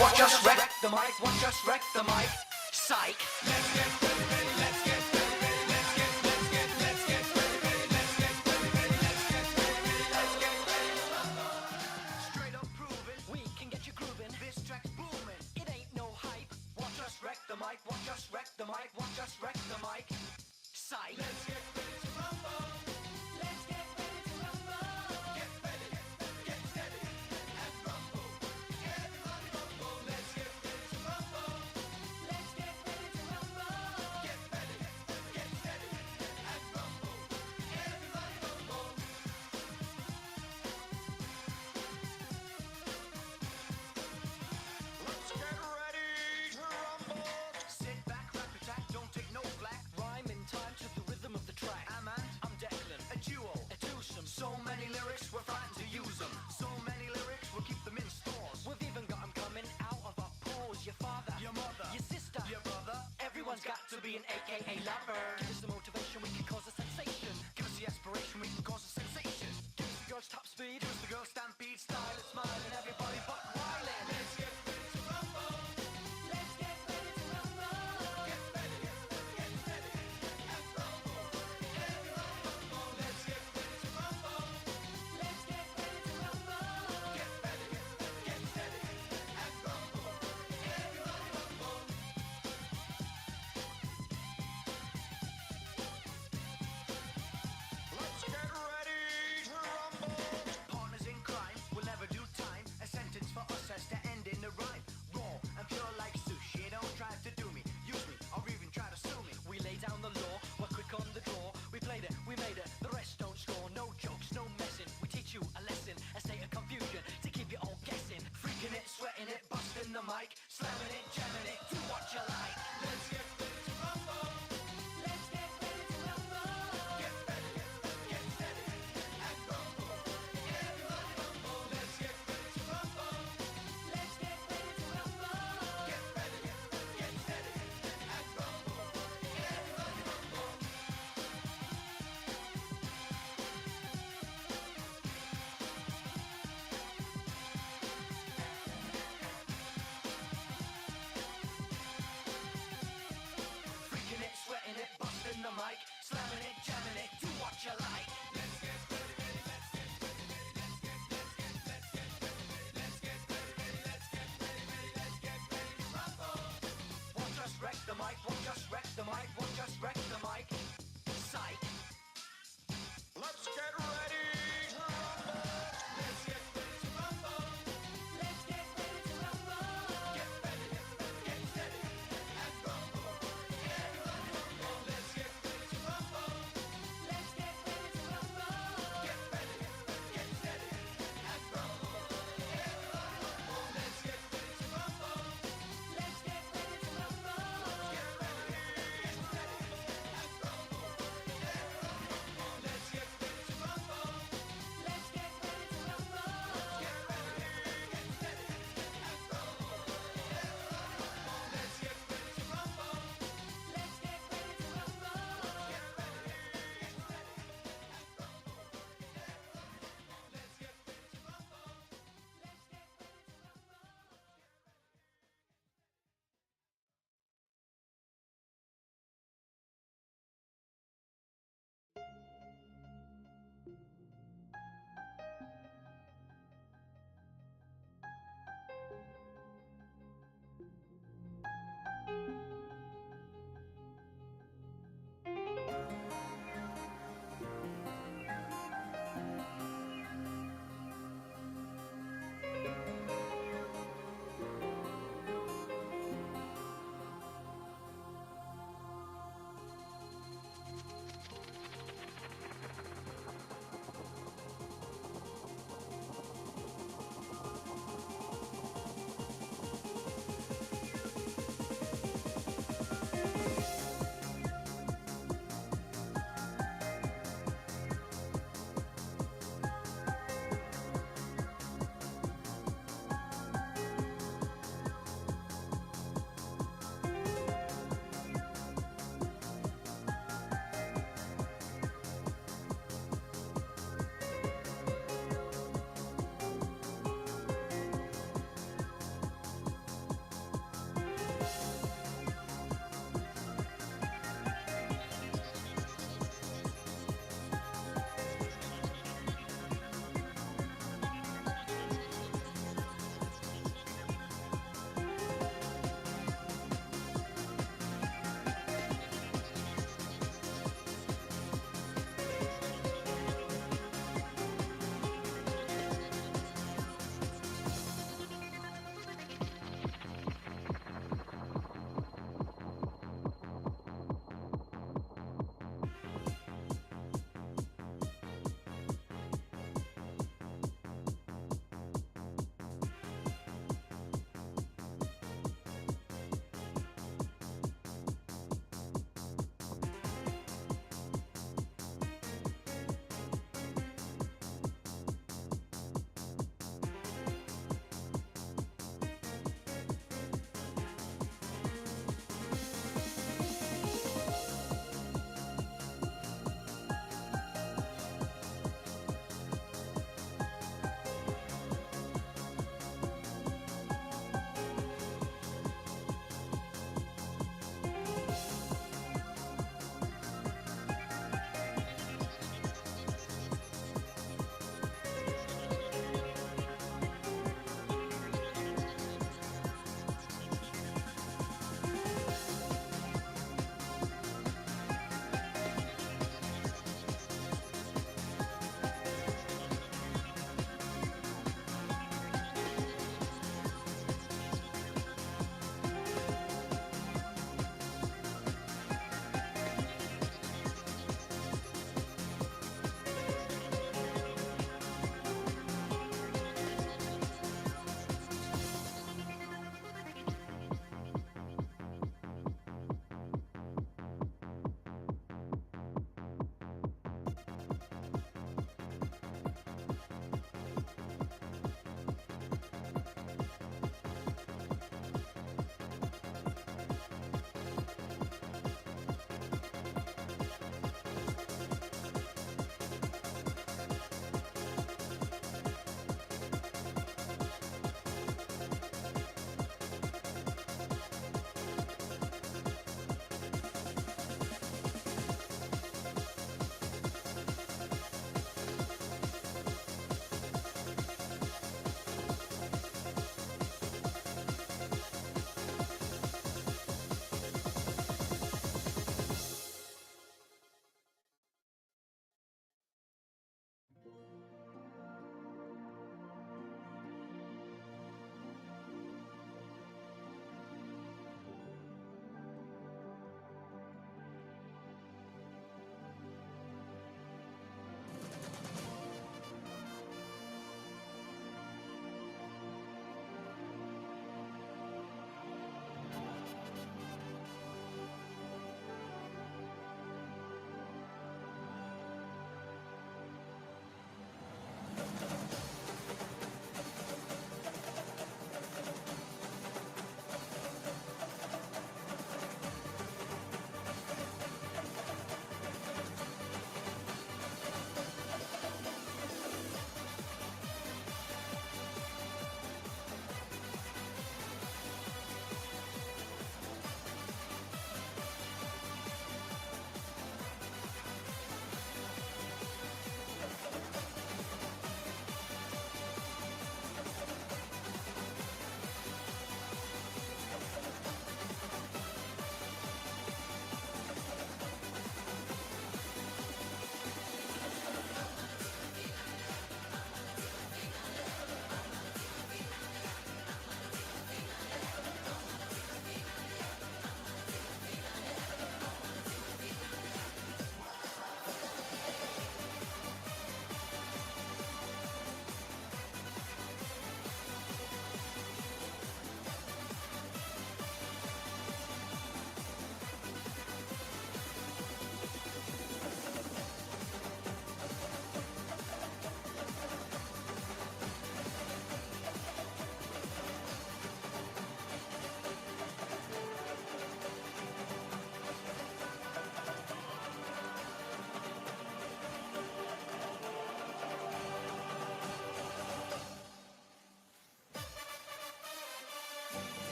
watch us wreck the mic, watch us wreck the mic. Psych. Let's get ready, ready, let's get ready, ready, let's get ready, ready, let's get ready, ready, let's get ready, ready, let's get ready to rumble. Straight up proving, we can get you grooving. This track's booming, it ain't no hype. Watch us wreck the mic, watch us wreck the mic, watch us wreck the mic. Psych. Let's get ready to rumble. Let's get ready to rumble. Get ready, get steady, and rumble. Everybody rumble. Let's get ready to rumble. Let's get ready to rumble. Get ready, get steady, and rumble. Everybody rumble. Let's get ready to rumble. Sit back, rap attack, don't take no flack. Rhyme in time to the rhythm of the track. I'm Declan, a duo, a twosome. So many lyrics, we're frightened to use them. So many lyrics, we'll keep them in stores. We've even got them coming out of our pores. Your father, your mother, your sister, your brother. Everyone's got to be an AKA lover. Give us the motivation, we can cause a sensation. Give us the aspiration, we can cause a sensation. Give us the girls top speed, give us the girls stampede. Style and smile and everybody buck wildin'. Let's get ready to rumble. Let's get ready to rumble. Get ready, get steady, and rumble. Everybody rumble. Let's get ready to rumble. Let's get ready to rumble. Get ready, get steady, and rumble. Everybody rumble. Let's get ready to rumble. Partners in crime will never do time. A sentence for us has to end in a rhyme. Raw and pure like sushi. Don't try to do me, use me, or even try to sue me. We lay down the law, we're quick on the draw. We played it, we made it, the rest don't score. No jokes, no messing. We teach you a lesson, a state of confusion to keep you all guessing. Freaking it, sweating it, busting the mic, slamming it, jamming it, do what you like. Let's get ready to rumble. Let's get ready to rumble. Get ready, get steady, and rumble. Everybody rumble. Let's get ready to rumble. Let's get ready to rumble. Get ready, get steady, and rumble. Everybody rumble.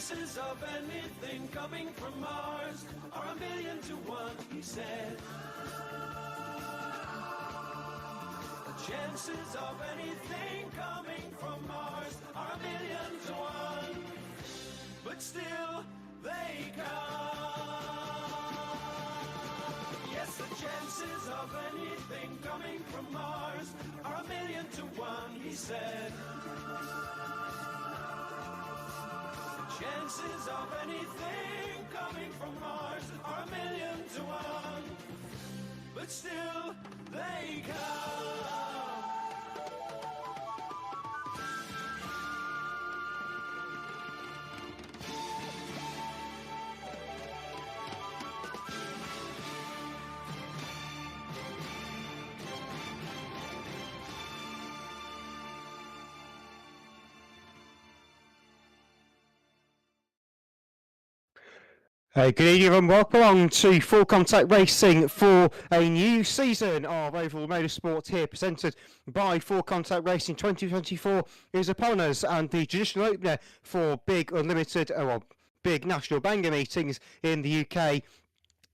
chances of anything coming from Mars are 1,000,000 to 1, he said. The chances of anything coming from Mars are 1,000,000 to 1, but still they come. Yes, the chances of anything coming from Mars are 1,000,000 to 1, he said. Chances of anything coming from Mars are 1,000,000 to 1, but still they come. Good evening everyone, welcome along to Full Contact Racing for a new season of Oval Motorsport here, presented by Full Contact Racing. 2024 is upon us, and the traditional opener for big unlimited, big national banger meetings in the UK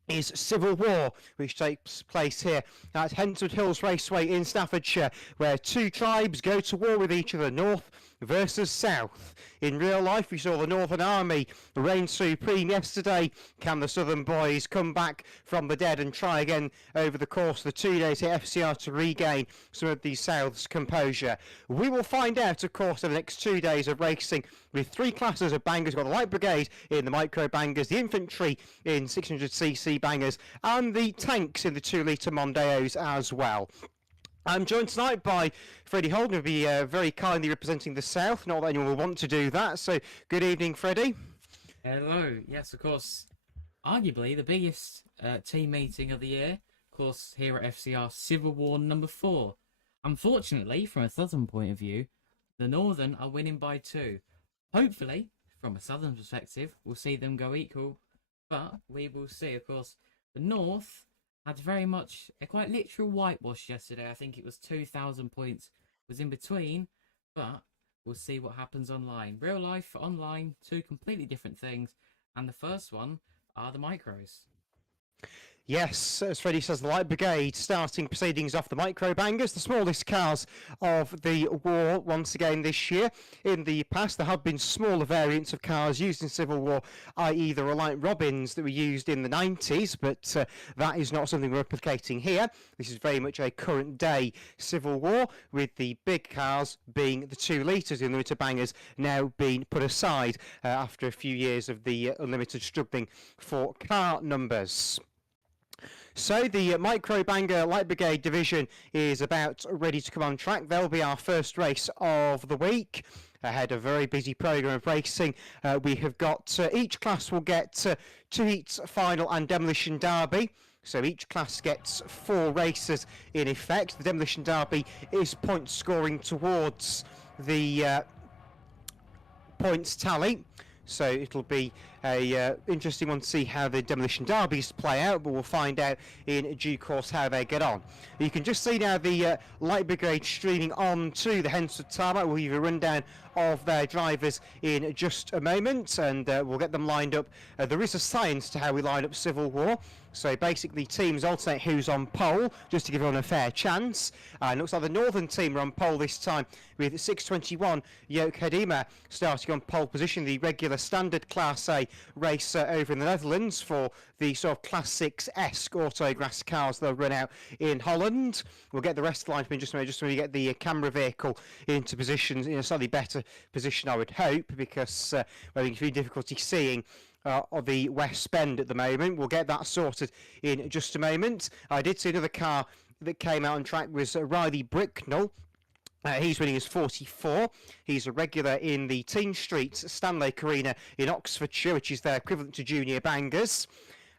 is Civil War, which takes place here at Hendesford Hills Raceway in Staffordshire, where two tribes go to war with each other, North versus South. In real life, we saw the Northern Army reign supreme yesterday. Can the Southern boys come back from the dead and try again over the course of the 2 days at FCR to regain some of the South's composure? We will find out, of course, over the next 2 days of racing with three classes of bangers. We've got the Light Brigade in the micro bangers, the Infantry in 600cc bangers, and the tanks in the 2-litre Mondeos as well. I'm joined tonight by Freddie Holden, who'll be very kindly representing the South. Not that anyone will want to do that. So, good evening, Freddie. Hello. Yes, of course. Arguably the biggest team meeting of the year. Of course, here at FCR Civil War number 4. Unfortunately, from a Southern point of view, the Northern are winning by 2. Hopefully, from a Southern perspective, we'll see them go equal. But we will see. Of course, the North had very much a quite literal whitewash yesterday. I think it was 2,000 points was in between, but we'll see what happens online. Real life, online, two completely different things, and the first one are the micros. Yes, as Freddie says, the Light Brigade starting proceedings off the micro bangers, the smallest cars of the war once again this year. In the past, there have been smaller variants of cars used in Civil War, i.e. the Reliant Robins that were used in the 90s, but that is not something we're replicating here. This is very much a current day Civil War, with the big cars being the 2 litres in unlimited bangers now being put aside after a few years of the unlimited struggling for car numbers. So the Micro Banger Light Brigade division is about ready to come on track. They'll be our first race of the week. Ahead of a very busy programme of racing. We have got, each class will get 2 heats, final and demolition derby. So each class gets 4 races in effect. The demolition derby is point scoring towards the points tally. So it'll be a interesting one to see how the demolition derbies play out, but we'll find out in due course how they get on. You can just see now the Light Brigade streaming on to the Hendesford tarmac. We'll give you a rundown of their drivers in just a moment, and we'll get them lined up. There is a science to how we line up Civil War. So basically teams alternate who's on pole, just to give everyone a fair chance. It looks like the Northern team are on pole this time, with 621 Joke Hedema starting on pole position, the regular standard Class A racer over in the Netherlands for the sort of Class 6-esque autograss cars they'll run out in Holland. We'll get the rest of the line in just a minute, just when we get the camera vehicle into position, in a slightly better position, I would hope, because we're having a few difficulty seeing of the West Bend at the moment. We'll get that sorted in just a moment. I did see another car that came out on track was Riley Bricknell. He's running as 44. He's a regular in the Teen Streets Stanlake Arena in Oxfordshire, which is their equivalent to Junior Bangers,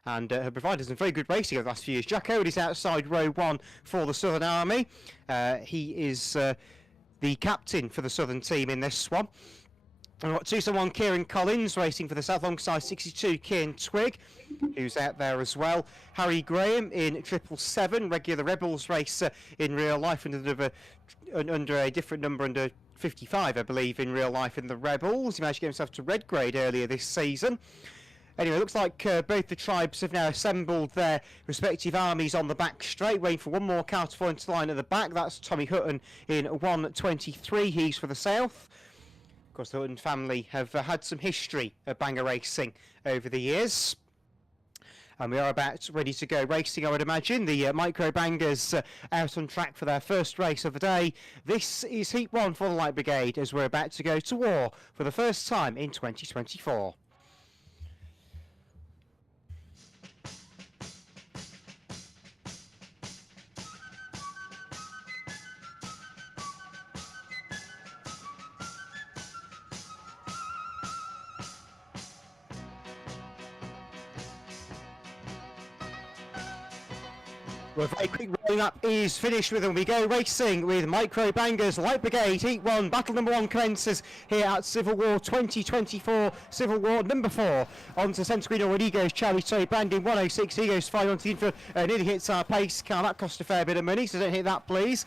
and have provided some very good racing over the last few years. Jack Ode is outside row 1 for the Southern Army. He is the captain for the Southern team in this one. We've got 271 Kieran Collins racing for the South alongside 62 Kieran Twig, who's out there as well. Harry Graham in 777, regular Rebels racer in real life under a different number, under 55, I believe, in real life in the Rebels. He managed to get himself to red grade earlier this season. Anyway, it looks like both the tribes have now assembled their respective armies on the back straight, waiting for one more car to fall into the line at the back. That's Tommy Hutton in 123. He's for the south. Of course, the Hutton family have had some history of banger racing over the years. And we are about ready to go racing, I would imagine. The Micro Bangers out on track for their first race of the day. This is Heat 1 for the Light Brigade as we're about to go to war for the first time in 2024. Well, a very quick rolling up is finished with, and we go racing with Micro Bangers Light Brigade Heat 1. Battle number 1 commences here at Civil War 2024, Civil War number 4. On to centre green already goes Charlie Toy Brand in 106. He goes 5 onto the infield, nearly hits our pace car. That cost a fair bit of money, so don't hit that, please.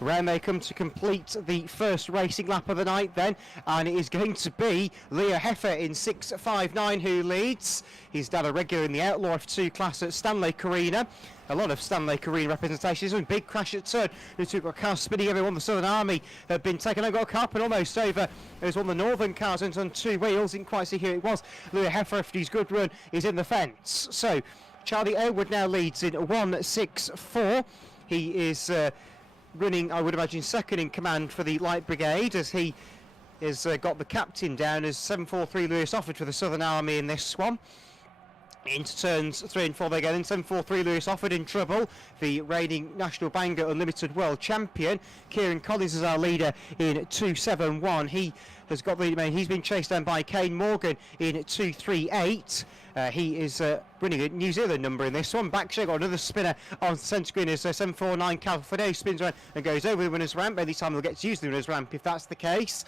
Round they come to complete the first racing lap of the night then, and it is going to be Leo Heifer in 6.59 who leads. He's done a regular in the Outlaw F2 class at Stanley Arena. A lot of Stanley Arena representations. A big crash at turn. The two got cars spinning everyone. The Southern Army have been taken. They've got a car up and almost over. There's one of the Northern cars and on 2 wheels. Didn't quite see who it was. Leo Heifer, after his good run, is in the fence. So Charlie Elwood now leads in 1.64. He is running, I would imagine, second in command for the Light Brigade, as he has got the captain down as 743 Lewis Offord for the Southern Army in this one. Into turns 3 and 4 they go in. 743 Lewis Offord in trouble. The reigning National Banger Unlimited World Champion. Kieran Collins is our leader in 271. He has got the lead main. He's been chased down by Kane Morgan in 238. He is running a New Zealand number in this one. Backshot got another spinner on centre screen as 749 Calfado spins around and goes over the winner's ramp. Any time they'll get to use the winner's ramp if that's the case.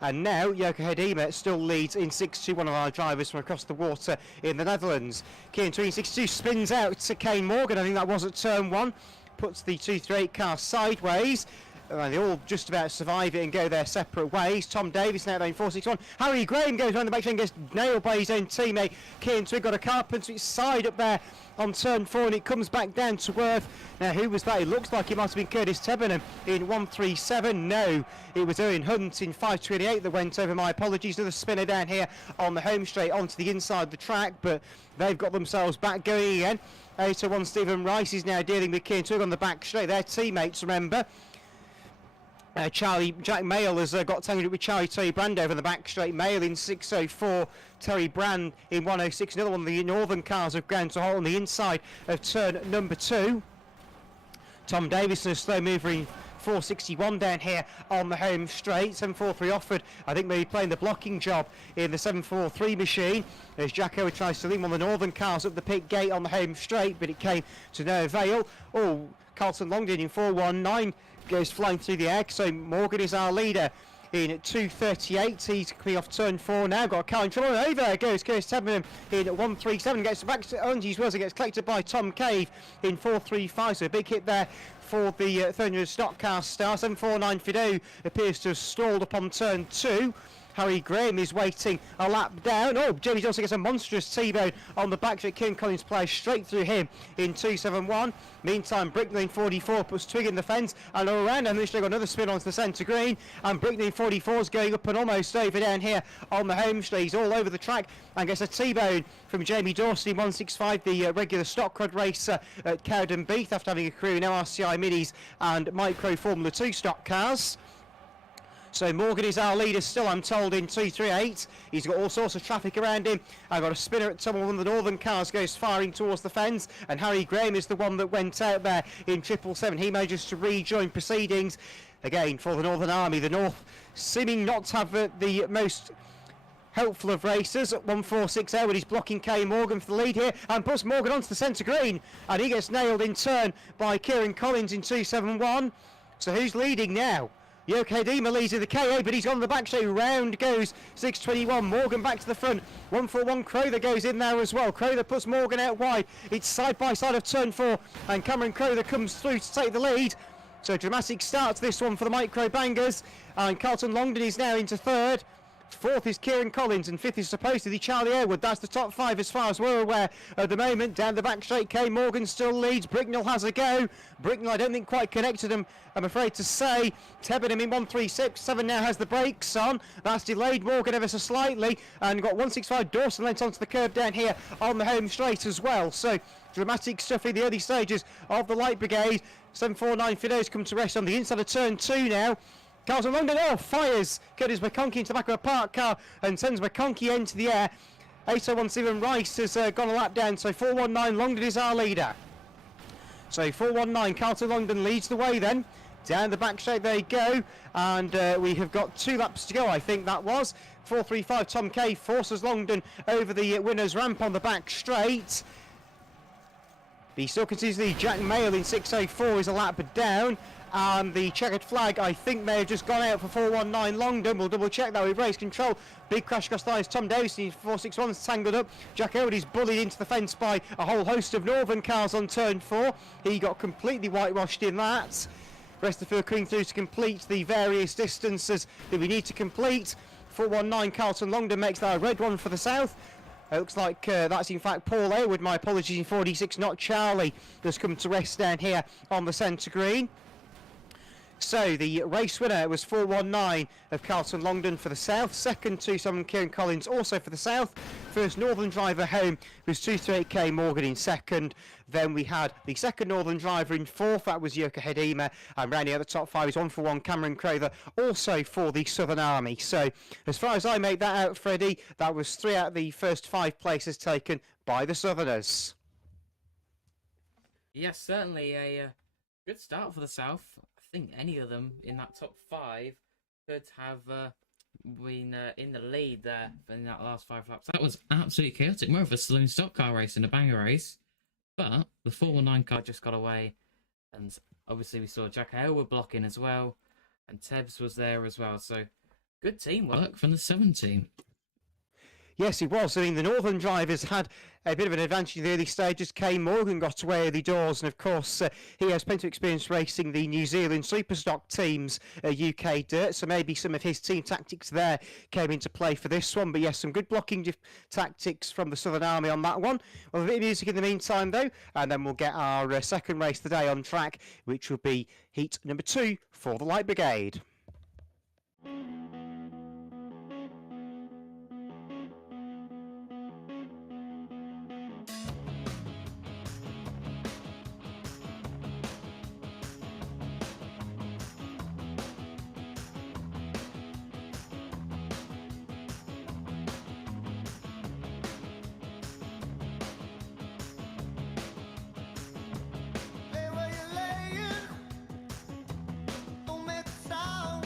And now Yoko Hedema still leads in 6-2, one of our drivers from across the water in the Netherlands. Kieran Tween 6-2 spins out to Kane Morgan. I think that was at turn 1. Puts the 238 car sideways. They all just about survive it and go their separate ways. Tom Davis now in 461. Harry Graham goes around the back and gets nailed by his own teammate. Kieran Twig got a car put to its side up there on turn 4, and it comes back down to earth. Now, who was that? It looks like it must have been Curtis Tebenham in 137. No, it was Owen Hunt in 528 that went over. My apologies. Another spinner down here on the home straight onto the inside of the track, but they've got themselves back going again. 801 Stephen Rice is now dealing with Kieran Twig on the back straight. They're teammates, remember. Jack Mayle has got tangled with Charlie Terry Brand over the back straight. Mayle in 604, Terry Brand in 106. Another one of the Northern cars have ground to halt on the inside of turn number 2. Tom Davison, a slow mover in 461 down here on the home straight. 743 Offord, I think maybe playing the blocking job in the 743 machine as Jacko tries to lean one of the Northern cars up the pit gate on the home straight, but it came to no avail. Oh, Carlton Longdon in 419 goes flying through the air, so Morgan is our leader in 238. He's coming off turn 4 now, got a car in trouble, and over goes Curtis Tebenham in 137, gets back to Unji's Wells, gets collected by Tom Cave in 435, so a big hit there for the 300 stock car star. 749 Fido appears to have stalled upon turn 2. Harry Graham is waiting a lap down. Oh, Jamie Johnson gets a monstrous T-bone on the back straight. Kim Collins plays straight through him in 271. Meantime, Brickney in 44 puts Twig in the fence and all around, and then got another spin onto the centre green. And Brickney in 44 is going up and almost over down here on the home straight. He's all over the track and gets a T-bone from Jamie Dawson in 165, the regular stock crud racer at Cowden Beath, after having a career in RCI Minis and Micro Formula 2 stock cars. So Morgan is our leader still, I'm told, in 238. He's got all sorts of traffic around him. I've got a spinner at someone. One of the Northern cars goes firing towards the fence, and Harry Graham is the one that went out there in 777. He manages to rejoin proceedings again for the Northern Army. The North seeming not to have the most helpful of racers at 146 Elwood. He's blocking Kay Morgan for the lead here and puts Morgan onto the centre green, and he gets nailed in turn by Kieran Collins in 271. So who's leading now? Yoke Dima leads in the KO, but he's on the back straight. Round goes 621. Morgan back to the front. 141 Crowther goes in there as well. Crowther puts Morgan out wide. It's side by side of turn 4, and Cameron Crowther comes through to take the lead. So dramatic start to this one for the Micro Bangers, and Carlton Longdon is now into third. Fourth is Kieran Collins, and fifth is supposedly Charlie Airwood. That's the top five as far as we're aware at the moment. Down the back straight, Kay Morgan still leads. Bricknell has a go. Bricknell, I don't think quite connected him, I'm afraid to say. Tebenham in 136.7 now has the brakes on. That's delayed Morgan ever so slightly, and got 165 Dawson lent onto the curve down here on the home straight as well. So dramatic stuff in the early stages of the Light Brigade. 749 Fido's come to rest on the inside of turn 2 now. Carlton Longdon, fires Curtis McConkey into the back of a parked car and sends McConkey into the air. 801 Stephen Rice has gone a lap down, so 419 Longdon is our leader. So 419 Carlton Longdon leads the way then. Down the back straight they go, and we have got 2 laps to go, I think that was. 435 Tom Kay forces Longdon over the winner's ramp on the back straight. He still continues the Jack Mayle in 604 is a lap down. And the checkered flag, I think, may have just gone out for 419 Longdon. We'll double check that with race control. Big crash across the lines. Tom Davis in 461 tangled up. Jack Airwood is bullied into the fence by a whole host of northern cars on turn 4. He got completely whitewashed in that. Rest of the field coming through to complete the various distances that we need to complete. 419 Carlton Longdon makes that a red one for the south. It looks like that's in fact Paul Airwood, my apologies, in 46, not Charlie, that's come to rest down here on the centre green. So the race winner was 419 of Carlton Longdon for the south. Second to someone Kieran Collins also for the south. First northern driver home was 238K Morgan in second. Then we had the second northern driver in fourth, that was Jurka Hedema, and rounding out the top 5 is 141 Cameron Crowther, also for the Southern Army. So as far as I made that out, Freddie, that was 3 out of the first 5 places taken by the Southerners. Yes, certainly a good start for the South. I think any of them in that top 5 could have been in the lead there in that last 5 laps. That was absolutely chaotic. More of a saloon stock car race than a banger race. But the 419 car just got away. And obviously we saw Jack Aylward blocking as well. And Tebbs was there as well. So good teamwork from the 7 team. Yes, it was. I mean, the northern drivers had a bit of an advantage in the early stages. Kay Morgan got away early doors, and of course, he has plenty of experience racing the New Zealand Superstock team's UK Dirt, so maybe some of his team tactics there came into play for this one. But yes, some good blocking tactics from the Southern Army on that one. Well, a bit of music in the meantime, though, and then we'll get our second race of the day on track, which will be heat number 2 for the Light Brigade. Lay where you're laying. Don't make a sound.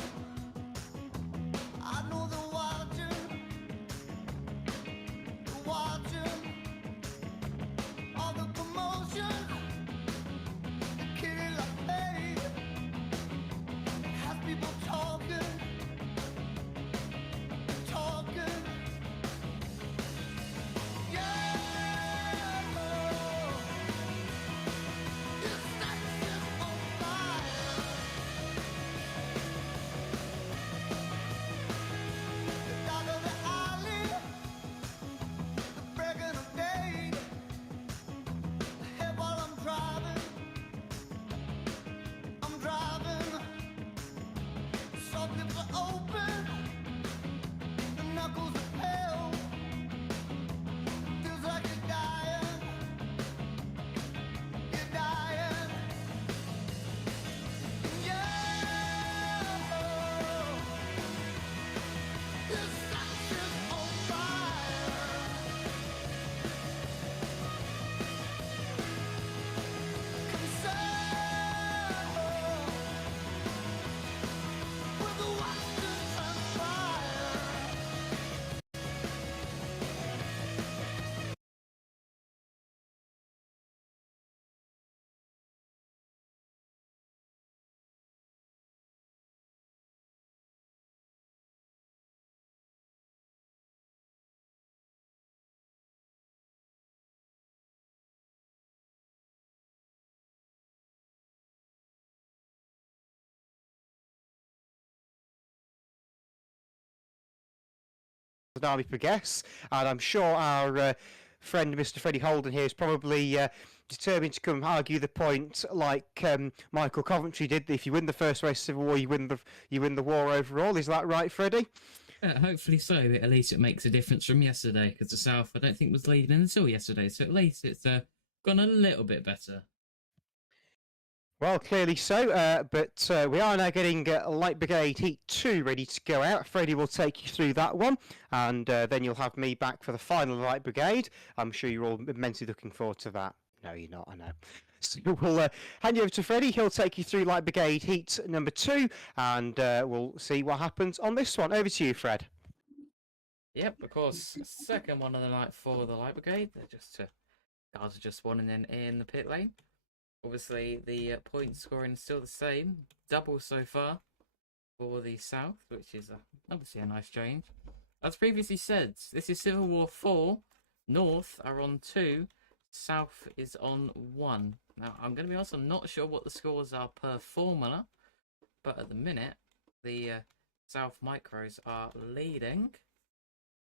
Army progress, and I'm sure our friend Mr. Freddie Holden here is probably determined to come argue the point like Michael Coventry did. If you win the first race of Civil War, you win the war overall. Is that right, Freddie? Hopefully so. At least it makes a difference from yesterday, because the South, I don't think, was leading until yesterday. So at least it's gone a little bit better. Well, clearly so, but we are now getting Light Brigade Heat 2 ready to go out. Freddie will take you through that one, and then you'll have me back for the final Light Brigade. I'm sure you're all immensely looking forward to that. No, you're not, I know. So we'll hand you over to Freddie. He'll take you through Light Brigade Heat number 2, and we'll see what happens on this one. Over to you, Fred. Yep, of course. Second one of the night for the Light Brigade. They're guards are just one and then in the pit lane. Obviously, the point scoring is still the same. Double so far for the South, which is obviously a nice change. As previously said, this is Civil War 4. North are on 2. South is on 1. Now, I'm going to be honest, I'm not sure what the scores are per formula. But at the minute, the South Micros are leading.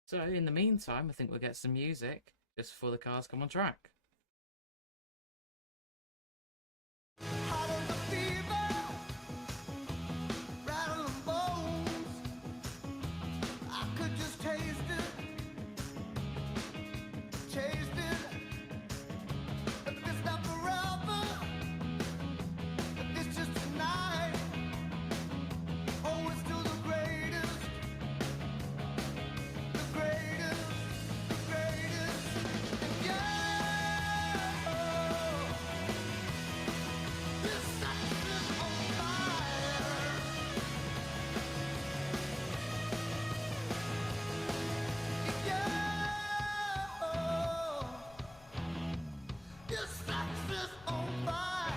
So, in the meantime, I think we'll get some music just before the cars come on track. Hot as a fever, rattling bones. I could just taste it. But this not forever, but this just tonight. Oh, it's still the greatest, and yeah, this sex is on fire. Yeah, this sex is on fire.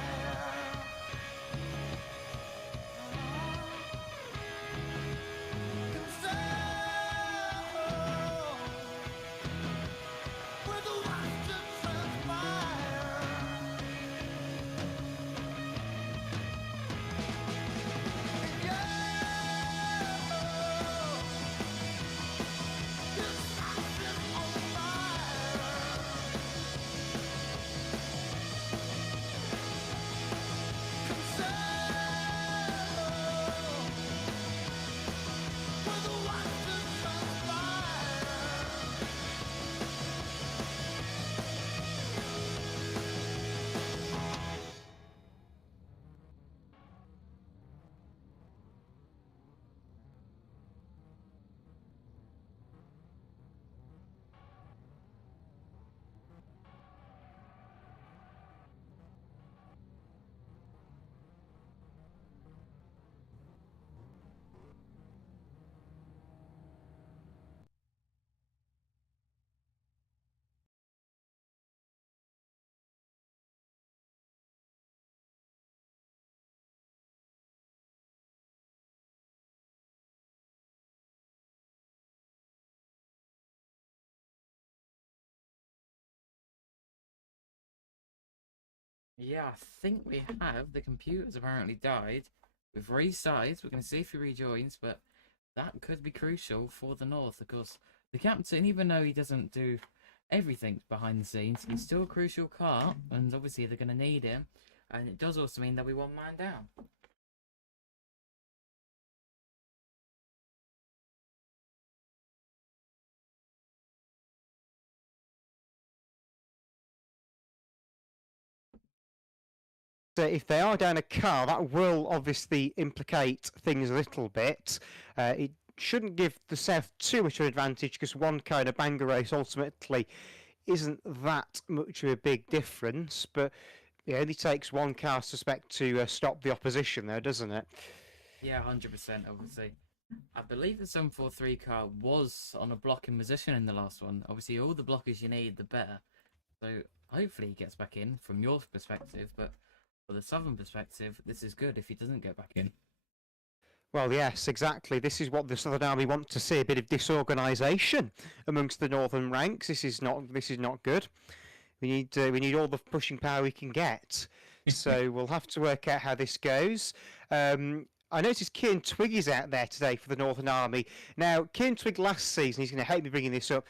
Where the watch just transpire. This house is on fire. Where the watch just transpire. Yeah, I think we have. The computer's apparently died. We've restarted. We're going to see if he rejoins, but that could be crucial for the North. Of course, the captain, even though he doesn't do everything behind the scenes, he's still a crucial part, and obviously they're going to need him. And it does also mean that we one man down. If they are down a car, that will obviously implicate things a little bit. It shouldn't give the South too much of an advantage, because one kind of banger race ultimately isn't that much of a big difference, but it only takes one car, I suspect, to stop the opposition there, doesn't it? Yeah, 100%, obviously. I believe the 743 car was on a blocking position in the last one. Obviously, all the blockers you need, the better. So hopefully he gets back in from your perspective, but for the Southern perspective, this is good if he doesn't get back in. Well, yes, exactly. This is what the Southern Army want to see, a bit of disorganisation amongst the Northern ranks. This is not good. We need all the pushing power we can get. So we'll have to work out how this goes. I noticed Kieran Twigg is out there today for the Northern Army. Now, Kieran Twigg last season, he's going to hate me bringing this up,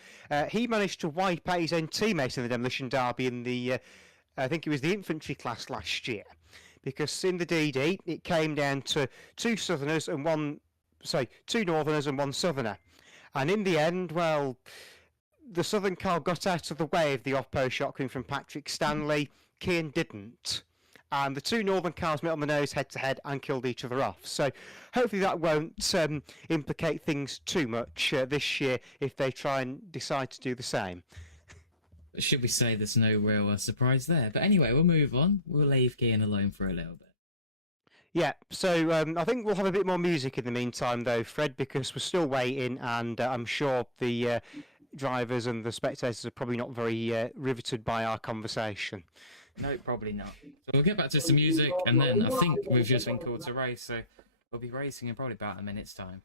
he managed to wipe out his own teammate in the Demolition Derby in the, I think it was the infantry class last year. Because in the DD, it came down to two Northerners and one Southerner. And in the end, well, the Southern car got out of the way of the oppo shot coming from Patrick Stanley. Kieran didn't. And the two Northern cars met on the nose head-to-head and killed each other off. So hopefully that won't implicate things too much this year if they try and decide to do the same. Should we say there's no real surprise there? But anyway, we'll move on. We'll leave Kian alone for a little bit. Yeah, so I think we'll have a bit more music in the meantime, though, Fred, because we're still waiting, and I'm sure the drivers and the spectators are probably not very riveted by our conversation. No, probably not. So we'll get back to some music, and then I think we've just been called to race, so we'll be racing in probably about a minute's time.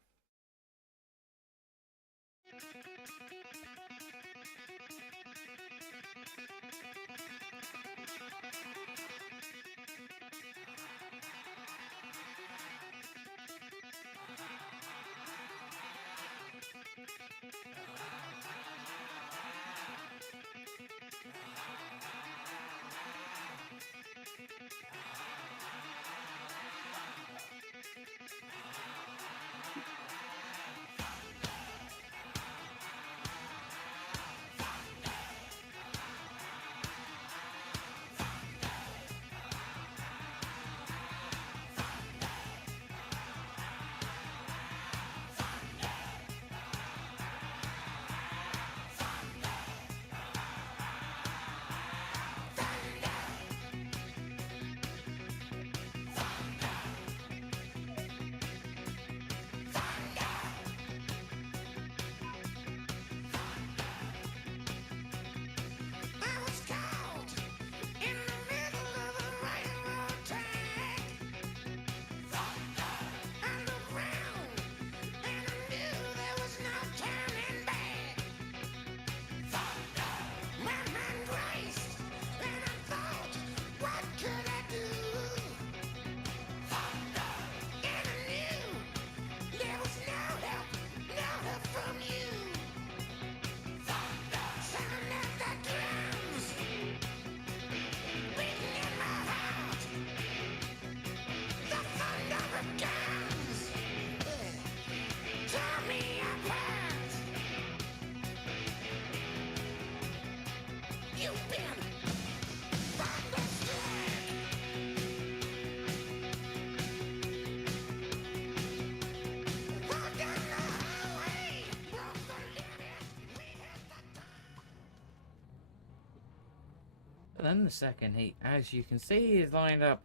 And then the second heat, as you can see, is lined up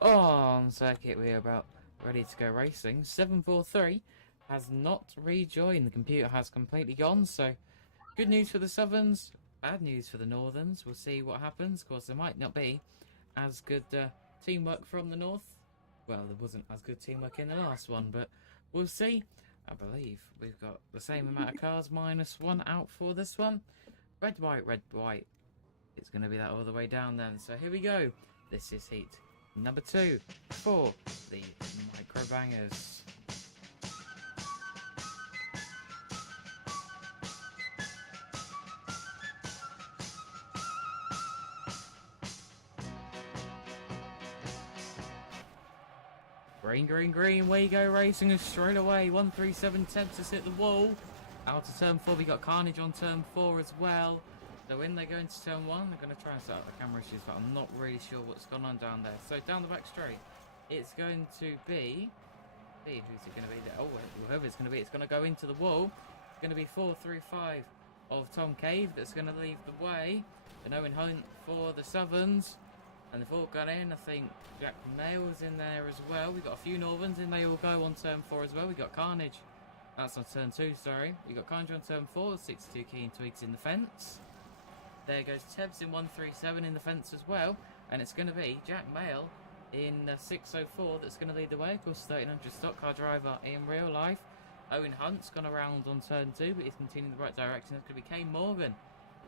on circuit. We're about ready to go racing. 743 has not rejoined. The computer has completely gone. So good news for the Southerns, bad news for the Northerns. We'll see what happens. Of course, there might not be as good teamwork from the North. Well, there wasn't as good teamwork in the last one, but we'll see. I believe we've got the same amount of cars, -1 out for this one. Red, white, red, white. It's going to be that all the way down then. So here we go. This is heat number 2 for the Micro Bangers. Green, green, green. We go racing us straight away. 137 tenths hit the wall. Out of turn 4, we got Carnage on turn 4 as well. So in they go into turn 1. They're going to try and set up the camera issues, but I'm not really sure what's gone on down there. So down the back straight, it's going to be... who's it going to be? Oh, whoever it's going to be, it's going to go into the wall. It's going to be 435 of Tom Cave that's going to leave the way. And Owen Hunt for the Southerns. And they've all gone in. I think Jack Nail's in there as well. We've got a few Northerns in. They all go on turn 4 as well. We've got Carnage. That's on turn 2, sorry. We've got Carnage on turn 4. 62 Keen Twigs in the fence. There goes Tebs in 137 in the fence as well. And it's going to be Jack Mail in 604 that's going to lead the way. Of course, 1300 stock car driver in real life. Owen Hunt's gone around on turn 2, but he's continuing the right direction. It's going to be Kane Morgan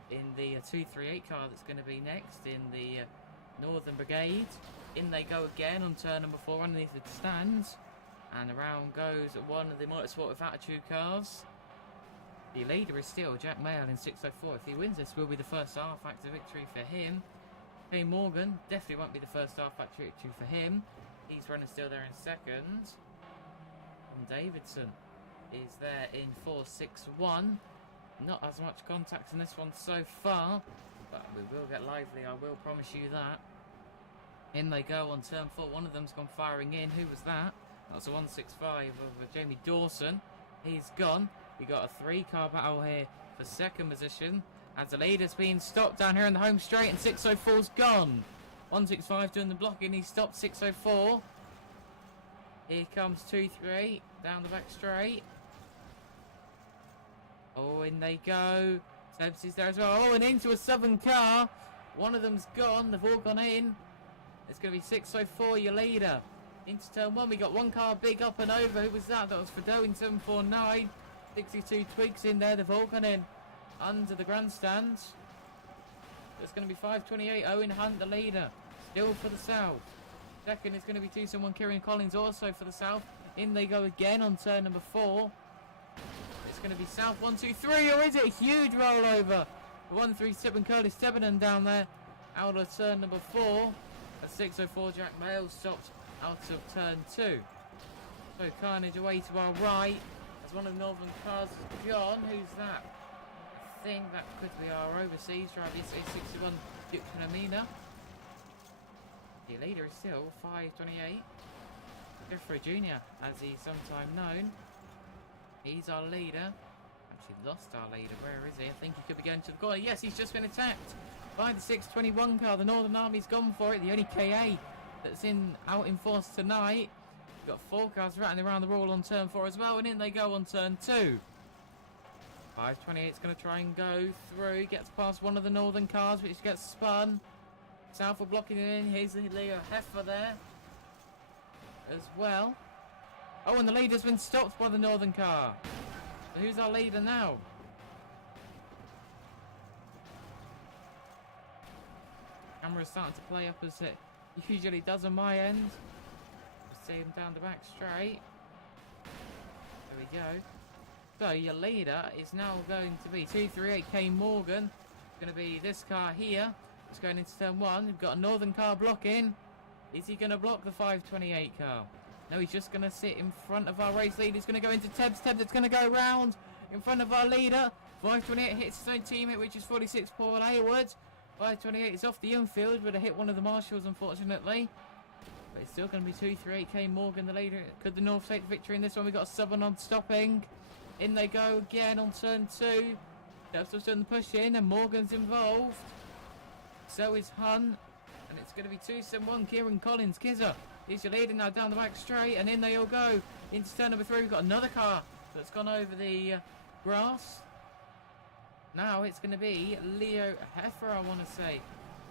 in the 238 car that's going to be next in the Northern Brigade. In they go again on turn number 4 underneath the stands. And around goes one of the Motorsport with Attitude cars. The leader is still Jack Mayle in 604. If he wins, this will be the first R-Factor victory for him. Hey Morgan definitely won't be the first R-Factor victory for him. He's running still there in second. And Davidson is there in 461. Not as much contact in this one so far, but we will get lively, I will promise you that. In they go on turn 4. One of them's gone firing in. Who was that? That's a 165 of Jamie Dawson. He's gone. We got a 3-car battle here for second position. As the leader's being stopped down here in the home straight, and 604's gone. 165 doing the blocking. He stopped 604. Here comes 238 down the back straight. Oh, in they go. Sebs is there as well. Oh, and into a Southern car. One of them's gone. They've all gone in. It's going to be 604, your leader. Into turn 1. We got one car big up and over. Who was that? That was Fido in 749. 62 Twigs in there. They've all gone in under the grandstand. It's going to be 528. Owen Hunt, the leader. Still for the South. Second is going to be 2-1 Kieran Collins also for the South. In they go again on turn number 4. It's going to be South 1, 2, 3, or is it a huge rollover? 137 Curtis Stebbinen down there out of turn number 4. At 604 Jack Mayle stopped out of turn 2. So carnage away to our right as one of the Northern cars is John. Who's that? I think that could be our overseas driver. It's 61 Duke Amina. The leader is still 528. Jeffrey Jr. as he's sometime known. He's our leader. Actually lost our leader. Where is he? I think he could be going to the corner. Yes, he's just been attacked by the 621 car. The Northern Army's gone for it. The only KA that's out in force tonight. We've got 4 cars rattling around the wall on turn 4 as well. And in they go on turn 2. 528's going to try and go through. Gets past one of the Northern cars, which gets spun. South are blocking it in. Here's Leo Heffer there as well. Oh, and the leader's been stopped by the Northern car. So who's our leader now? Camera's starting to play up as it usually does on my end. See him down the back straight. There we go. So your leader is now going to be 238K Morgan. It's going to be this car here. It's going into turn 1. We've got a Northern car blocking. Is he going to block the 528 car? No, he's just going to sit in front of our race leader. He's going to go into Tebs. Tebs, it's going to go round in front of our leader. 528 hits his own teammate, which is 46 Paul Hayward. 528 is off the infield, but it hit one of the marshals, unfortunately. But it's still going to be 238K Morgan, the leader. Could the North take the victory in this one? We've got a Southern on stopping. In they go again on turn 2. Tebs still doing the push in, and Morgan's involved. So is Hunt. And it's going to be 271 Kieran Collins. Kizza is your leader now down the back straight, and in they all go. Into turn number 3, we've got another car that's gone over the grass. Now it's going to be Leo Heffer, I want to say.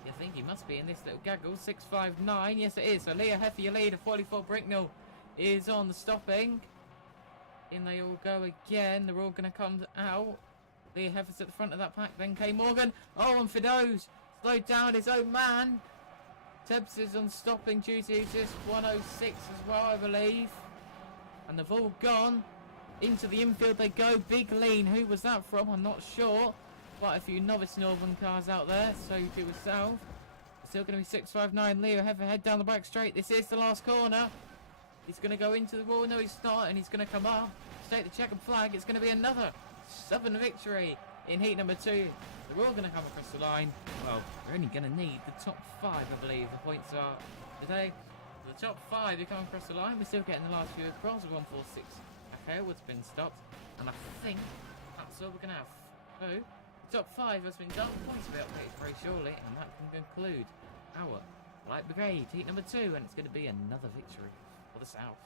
I think he must be in this little gaggle. 659, yes it is. So Leo Heffer, your leader. 44 Bricknell is on the stopping. In they all go again. They're all going to come out. Leo Heffer's at the front of that pack. Then K Morgan. Oh, and Fido's slowed down his own man. Tebs is on stopping duty. Just 106 as well, I believe. And they've all gone. Into the infield they go. Big lean. Who was that from? I'm not sure. Quite a few novice Northern cars out there. So do with South. It's still going to be 659. Leo Heffer head down the back straight. This is the last corner. He's going to go into the wall. No, he's not. And he's going to come up. State the checkered flag. It's going to be another Southern victory in heat number 2. They're all going to come across the line. Well, we're only going to need the top 5, I believe. The points are today. The top 5 are coming across the line. We're still getting the last few across. 146. Okay, what's been stopped? And I think that's all we're going to have. So, the top 5 has been done. Points will be updated very shortly. And that can conclude our Light Brigade heat number 2. And it's going to be another victory for the South.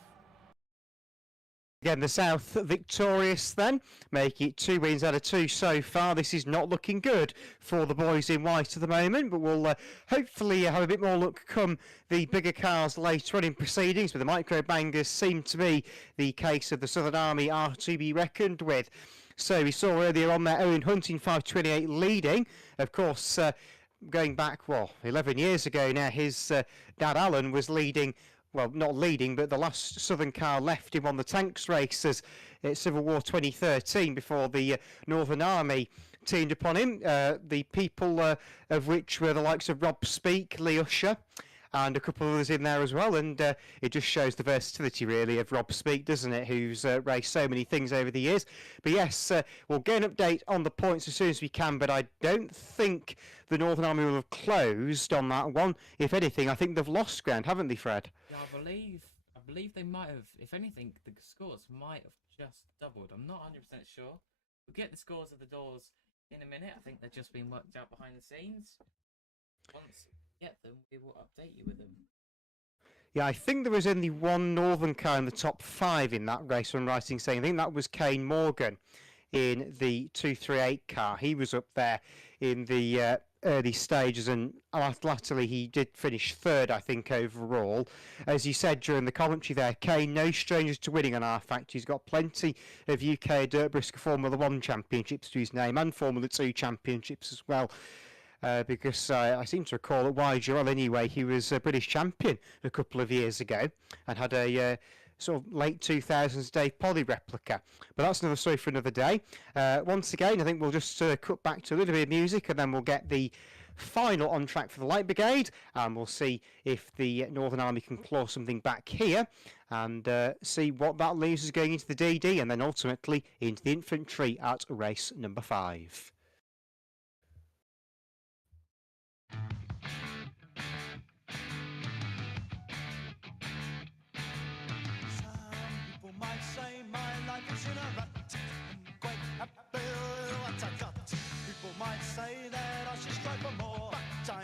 Again, the South victorious then, make it 2 wins out of 2 so far. This is not looking good for the boys in white at the moment, but we'll hopefully have a bit more luck come the bigger cars later on in proceedings. But the micro bangers seem to be the case of the Southern Army are to be reckoned with. So we saw earlier on there Owen Hunt in 528 leading. Of course, going back, 11 years ago now, his dad Alan was leading well, not leading, but the last Southern car left him on the tanks races at Civil War 2013 before the Northern Army teamed upon him. The people of which were the likes of Rob Speake, Lee Usher, and a couple of others in there as well. And it just shows the versatility, really, of Rob Speake, doesn't it, who's raced so many things over the years. But yes, we'll get an update on the points as soon as we can, but I don't think the Northern Army will have closed on that one. If anything, I think they've lost ground, haven't they, Fred? Yeah, I believe they might have. If anything, the scores might have just doubled. I'm not 100% sure. We'll get the scores of the doors in a minute. I think they're just being worked out behind the scenes. Once we get them, we will update you with them. Yeah, I think there was only one Northern car in the top 5 in that race, I'm right in saying. I think that was Kane Morgan in the 238 car. He was up there in the early stages, and latterly he did finish 3rd, I think, overall. As you said during the commentary there, Kane, no strangers to winning on our factory. He's got plenty of UK Dirt Brisker Formula 1 championships to his name and Formula 2 championships as well. Because I seem to recall at YGL anyway, he was a British champion a couple of years ago and had a sort of late 2000s Dave Polly replica. But that's another story for another day. Once again, I think we'll just cut back to a little bit of music and then we'll get the final on track for the Light Brigade, and we'll see if the Northern Army can claw something back here and see what that leaves us going into the DD and then ultimately into the infantry at race number 5.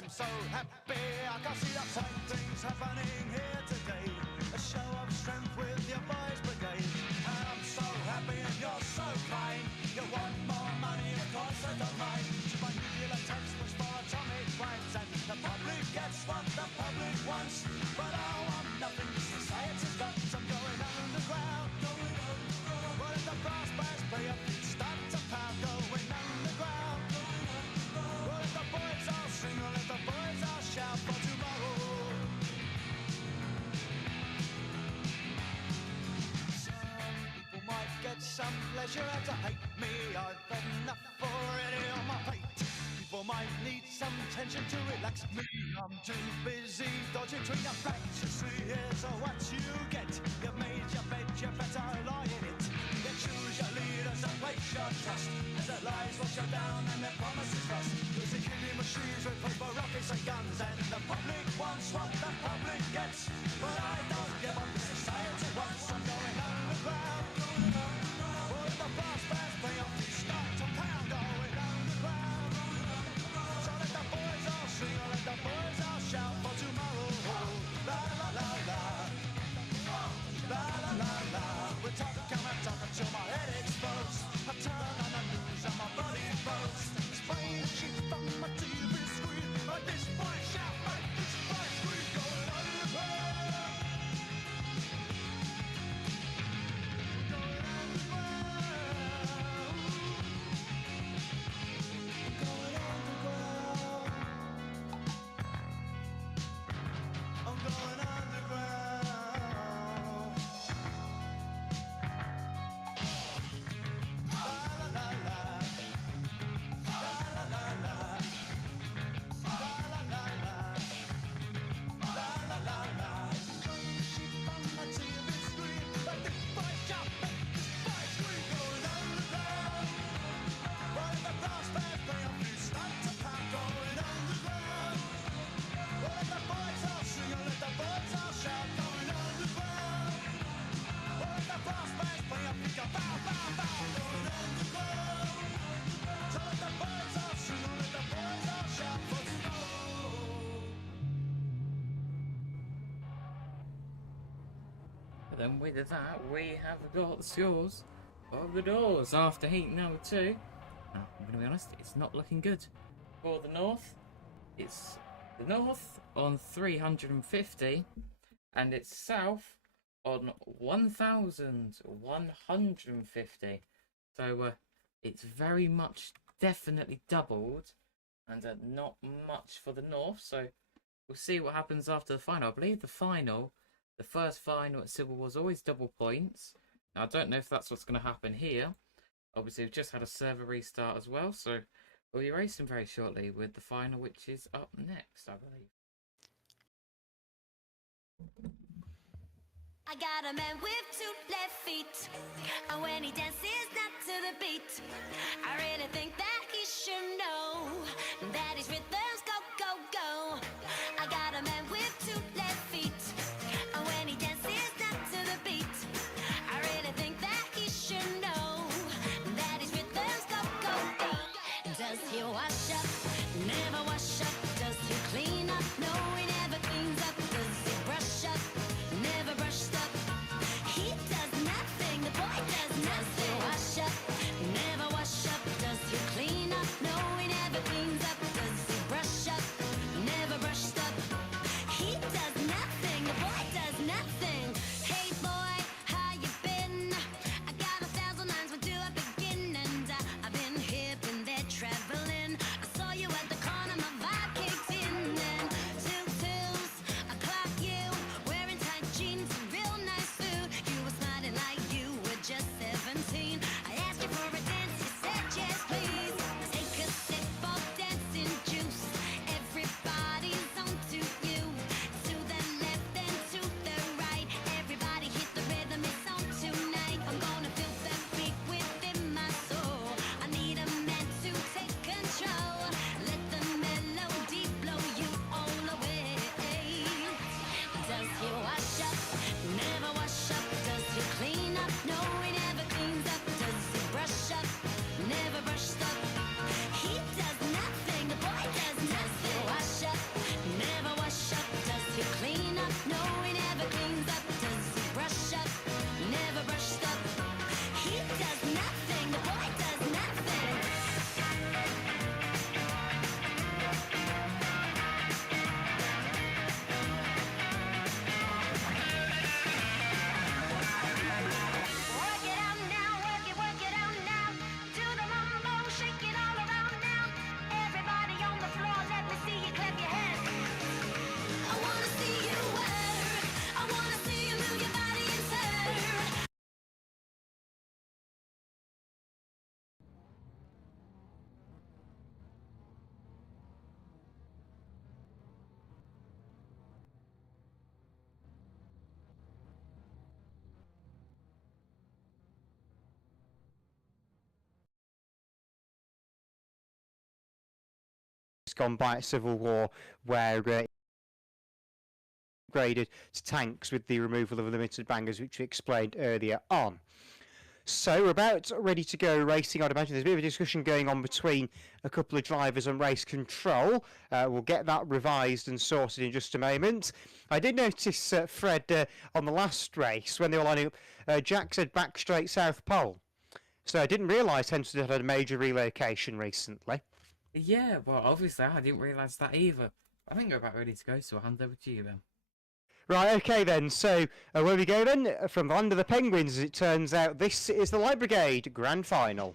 So happy I can see that same things happening here today. A show of strength with your boys brigade. And I'm so happy and you're so kind. You want more money, of course I don't mind. You might give a textbooks for atomic rhymes, and the public gets what the public wants. But I want nothing society's got. I'm going underground, going underground. What if the brass bands play up? Start to pound, going underground. What if the boys all sing, or let the boys all shout for tomorrow? Some people might get some pleasure out to hate me. I've had enough already on my plate. People might need some tension to relax me. I'm too busy dodging between the facts. You see, here's what you get. You've made your bed, you better lie in it. You choose your leaders and place your trust. As their lies wash you down and their promises rust. There's a killing machines with paper, rockets and guns, and the public wants what the public gets. But I don't give up the society wants. I'm going underground. What the brass bands play off, start to pound, going underground. So let the boys all sing, or let the boys all shout for tomorrow. La la la la. La la la la. We're talking, I'm talking till my head explodes. I turn on the news and my body blows. Spraying shit from my TV screen. But this boy shout, but this boy scream, going underground. Going underground. Going underground. I'm going underground. La la la la. La la la la. La la la la. La la la la. Sheep on my TV screen, but this boy shout, but this boy scream, going underground. While the brass bands play on, you start to pound, going underground. While the boys all sing, and let the boys all shout, going underground. While the brass bands play on, you go bow, bow, bow, going underground. So let the boys all sing, and let the boys all shout for tomorrow. But then with that, we have got the scores of the doors after heat number 2. I'm going to be honest, it's not looking good. For the North, it's the North on 350, and it's South on 1,150. So it's very much definitely doubled, and not much for the North. So we'll see what happens after the final. I believe the final The first final at Civil War is always double points. Now, I don't know if that's what's going to happen here. Obviously, we've just had a server restart as well, so we'll be racing very shortly with the final, which is up next, I believe. I got a man with 2 left feet, and when he dances not to the beat, I really think that he should know that his rhythms go, go, go. I got a man with 2 left feet, and when he dances not to the beat, I really think that he should know that his rhythms go, go, go. Does he wash up? Never wash up. Does he clean up? No, he never cleans up. Does he brush up? Never brushed up. He does nothing. The boy does nothing. Does he wash up? Never wash up. Does he clean up? No, he never cleans up. Does he brush up? Never brushed up. He does nothing. The boy does nothing. Hey boy, how you been? I got 1,000 lines. Where do I begin? And I've been here, been there, traveling. I saw you at the corner. My vibe kicked in. And 2 pills. I clock you wearing tight jeans and real nice food. You were smiling like you were just 17. I asked you for a dance. You said yes, please. Take a sip of dancing juice. Everybody's on to you. To the left and to the right. Everybody hit the rhythm. It's on tonight. I'm gonna feel that beat within my soul. I need a man to take control. Let the melody blow you all away. Does he wash up? Never wash up. Does he clean up? No, he never cleans up. Does he brush up? Never brushed up. He does nothing. The boy does nothing. Does he wash up? Never wash up. Does he clean up? No, he never cleans up. Does he brush up? Never brushed up. He does nothing. The boy does nothing. Work it out now, work it out now. Do the mambo, shake it all around now. Everybody on the floor, let me see you clap your hands. I wanna see you work. I wanna see you move your body and turn. Gone by at Civil War, where upgraded to tanks with the removal of limited bangers, which we explained earlier on. So we're about ready to go racing. I'd imagine there's a bit of a discussion going on between a couple of drivers and race control. We'll get that revised and sorted in just a moment. I did notice, Fred, on the last race, when they were lining up, Jack said back straight South Pole. So I didn't realise Hendesford had had a major relocation recently. Yeah, well, obviously, I didn't realise that either. I think we're about ready to go, so I'll hand over to you then. Right, okay then, so where we go then? From the land of the Penguins, as it turns out, this is the Light Brigade Grand Final.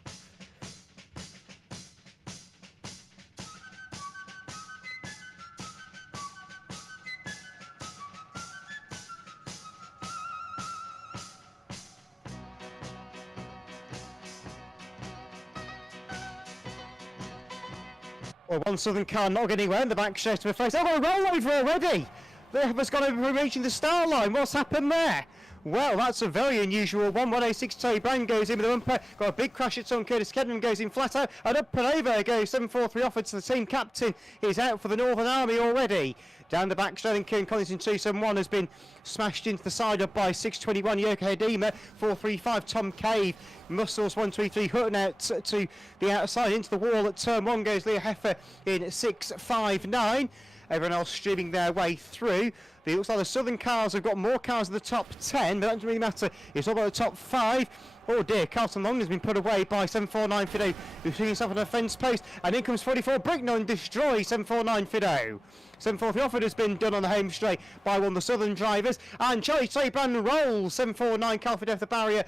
Well, one Southern car not getting anywhere in the back straight to the face. Oh, got a rollover already! Has got over reaching the start line. What's happened there? Well, that's a very unusual one. 186 Terry Brand goes in with a bumper. Got a big crash at Tom Curtis. Kedman goes in flat out. And up and over goes 743 offered to the team captain. He's out for the Northern Army already. Down the back straight, and Kieran Collins in 271 has been smashed into the side up by 621 Yoko Hedema. 435 Tom Cave. Muscles 123 Hutton out to the outside into the wall at turn 1 goes Leah Heffer in 659. Everyone else streaming their way through. It looks like the Southern cars have got more cars in the top 10, but that doesn't really matter. It's all about the top 5. Oh dear, Carlton Long has been put away by 749 Fido, who's seeing himself on a fence post. And in comes 44 Bricknell and destroys 749 Fido. 743 Offord has been done on the home straight by one of the Southern drivers. And Charlie Brandon rolls 749 Calford off the barrier.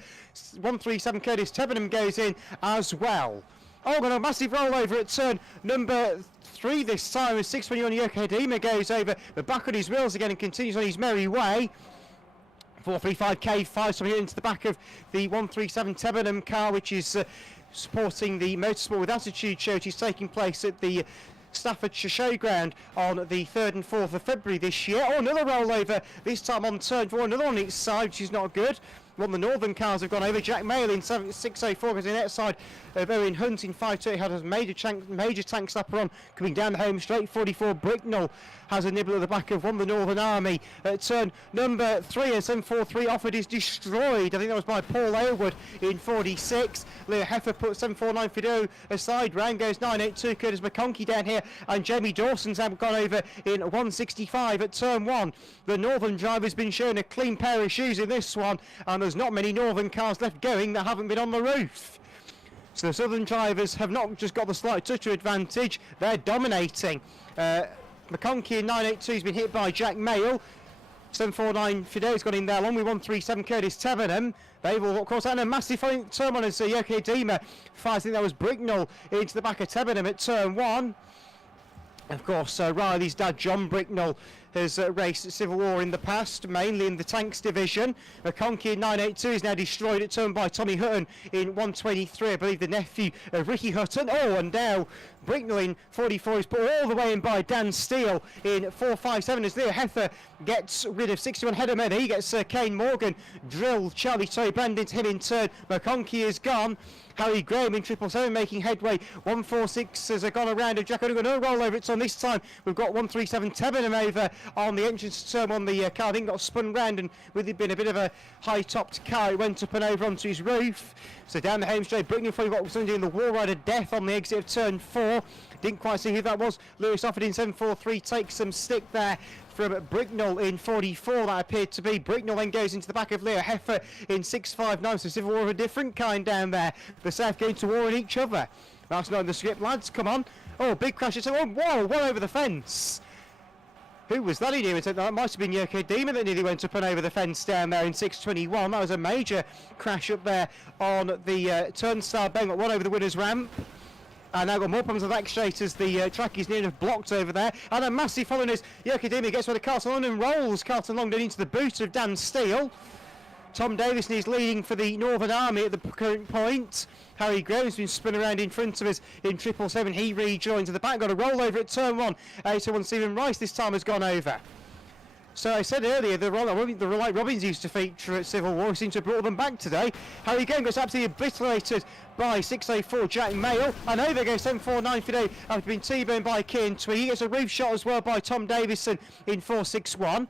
137 Curtis Tevenham goes in as well. Oh, got a massive rollover at turn number 3 this time as 621 Yoko Hedema goes over, but back on his wheels again and continues on his merry way. 435 K5 coming into the back of the 137 Tebenham car, which is supporting the Motorsport with Attitude show, which is taking place at the Staffordshire Showground on the 3rd and 4th of February this year. Oh, another rollover, this time on turn 4, another on its side, which is not good. One of the northern cars have gone over. Jack Mayle in 604 goes in that side of Owen Hunt in 528 had a major tank slapper on coming down the home straight. 44 Bricknell has a nibble at the back of one of the Northern Army at turn number 3, and 743 Offered is destroyed. I think that was by Paul Aylward in 46. Leo Heffer put 749 Fido aside. Round goes 982 Curtis McConkey down here, and Jamie Dawson's have gone over in 165 at turn 1. The Northern driver's been shown a clean pair of shoes in this one, and there's not many Northern cars left going that haven't been on the roof. So the Southern drivers have not just got the slight touch of advantage, they're dominating. McConkey in 982 has been hit by Jack Mayle. 749 Fido's gone in there along with 137 Curtis Tevenham. They will, of course, and a massive turn on as Yoke Dima fires. I think that was Bricknell into the back of Tevenham at turn 1. Of course, Riley's dad, John Bricknell, has raced at Civil War in the past, mainly in the tanks division. McConkey in 982 is now destroyed at turn by Tommy Hutton in 123, I believe the nephew of Ricky Hutton. Oh, and now Bricknell in 44 is put all the way in by Dan Steele in 457 as Leo Heffer gets rid of 61 Header Men. He gets Kane Morgan drilled. Charlie Toy Brandon to him in turn. McConkey is gone. Harry Graham in 777 making headway. 146 has gone around of Jack O'Donoghue. No rollover. It's on this time. We've got 137 Tebenham over on the entrance turn on the car. I think got spun round, and with it being a bit of a high-topped car, it went up and over onto his roof. So down the home straight, Bricknell before got somebody doing the Wall Rider death on the exit of turn 4. Didn't quite see who that was. Lewis Offered in 743 takes some stick there from Bricknell in 44, that appeared to be. Bricknell then goes into the back of Leo Heffer in 659, so Civil War of a different kind down there. The South going to war on each other. That's not in the script, lads, come on. Oh, big crash, oh, whoa, one over the fence. Who was that in here? That might have been Yoko Dima that nearly went up and over the fence down there in 621. That was a major crash up there on the turnstile bend. Got one over the winner's ramp. And now got more problems with the back straight as the track is near enough blocked over there. And a massive following as Yokodimi gets where the Carlton London rolls. Carlton Longdon into the boot of Dan Steele. Tom Davison is leading for the Northern Army at the current point. Harry Graham's been spun around in front of us in 777. He rejoins at the back. Got a roll over at turn 1. 801 Stephen Rice this time has gone over. So I said earlier, the Relight Robbins used to feature at Civil War, seem to have brought them back today. Harry Graham gets absolutely obliterated by 604 Jack Mayle. And over goes 749 Fidel after being T-boned by Kieran Twigg. He gets a roof shot as well by Tom Davison in 461.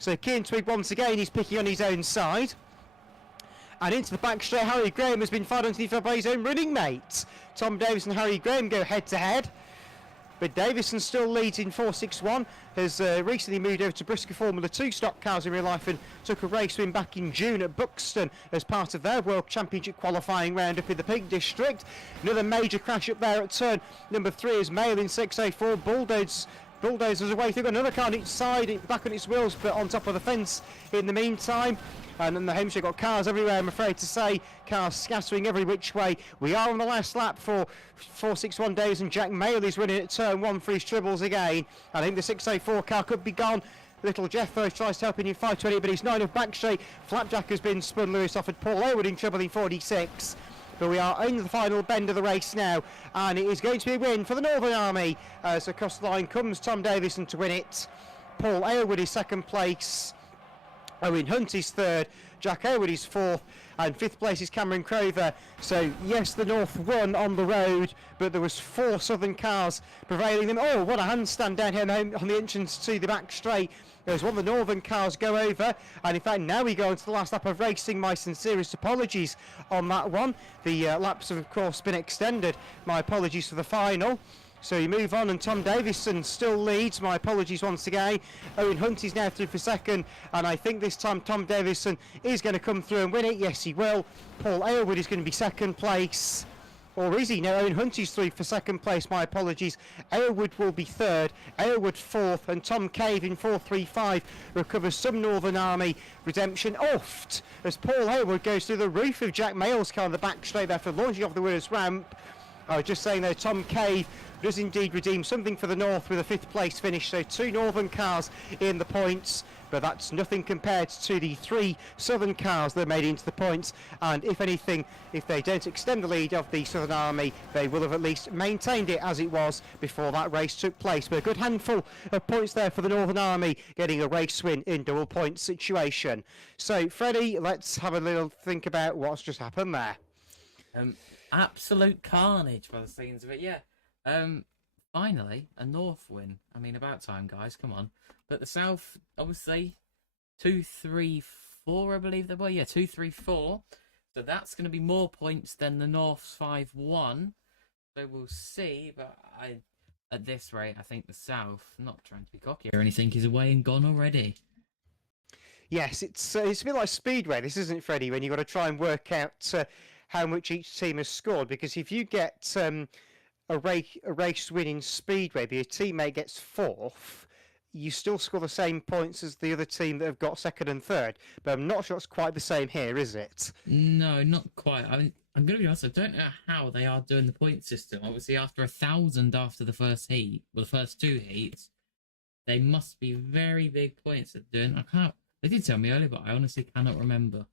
So Kieran Twigg once again, he's picking on his own side. And into the back straight, Harry Graham has been fired underneath by his own running mate. Tom Davison and Harry Graham go head to head. But Davison still leads in 461, has recently moved over to Brisker Formula 2 stock cars in real life and took a race win back in June at Buxton as part of their World Championship qualifying round up in the Peak District. Another major crash up there at turn number 3 is Mayle in 604. Bulldozers away through, another car on its side, back on its wheels, but on top of the fence in the meantime. And then the home straight got cars everywhere, I'm afraid to say. Cars scattering every which way. We are on the last lap for 461 days, and Jack Mayle is running at turn 1 for his tribbles again. I think the 604 car could be gone. Little Jethro tries to help him in 520, but he's not enough back straight. Flapjack has been spun. Lewis Offered. Paul Aylward in trouble in 46. But we are in the final bend of the race now, and it is going to be a win for the Northern Army. As across the line comes Tom Davison to win it. Paul Aylward is second place. Owen Hunt is third, Jack Aylward is fourth, and fifth place is Cameron Crover. So yes, the North won on the road, but there was 4 Southern cars prevailing them. Oh, what a handstand down here on the entrance to the back straight. There's one of the Northern cars go over, and in fact now we go into the last lap of racing. My sincerest apologies on that one. The laps have of course been extended. My apologies for the final. So you move on, and Tom Davison still leads. My apologies once again. Owen Hunt is now through for second, and I think this time Tom Davison is going to come through and win it. Yes, he will. Paul Aylward is going to be second place. Or is he? No, Owen Hunt is through for second place. My apologies. Aylward will be third. Aylward fourth, and Tom Cave in 435 recovers some Northern Army redemption oft as Paul Aylward goes through the roof of Jack Mayle's car on the back straight there for launching off the winner's ramp. I was just saying there, Tom Cave does indeed redeem something for the North with a 5th place finish. So 2 Northern cars in the points. but that's nothing compared to the 3 Southern cars that made into the points, and if anything, if they don't extend the lead of the Southern Army, they will have at least maintained it as it was before that race took place. But a good handful of points there for the Northern Army, getting a race win in double point situation. So Freddie, let's have a little think about what's just happened there. Absolute carnage by the scenes of it, yeah. Finally, a North win. I mean, about time, guys, come on. But the South, obviously, 2-3-4, I believe they were. Yeah, 2-3-4. So that's going to be more points than the North's 5-1. So we'll see, but at this rate, I think the South, not trying to be cocky or anything, is away and gone already. Yes, it's a bit like Speedway, this isn't it, Freddie, when you've got to try and work out how much each team has scored, because if you get a race win in Speedway, but your teammate gets 4th, you still score the same points as the other team that have got 2nd and 3rd. But I'm not sure it's quite the same here, is it? No, not quite. I mean, I'm going to be honest, I don't know how they are doing the point system. Obviously, after 1,000 after the first heat, well, the first 2 heats, they must be very big points at doing. They did tell me earlier, but I honestly cannot remember.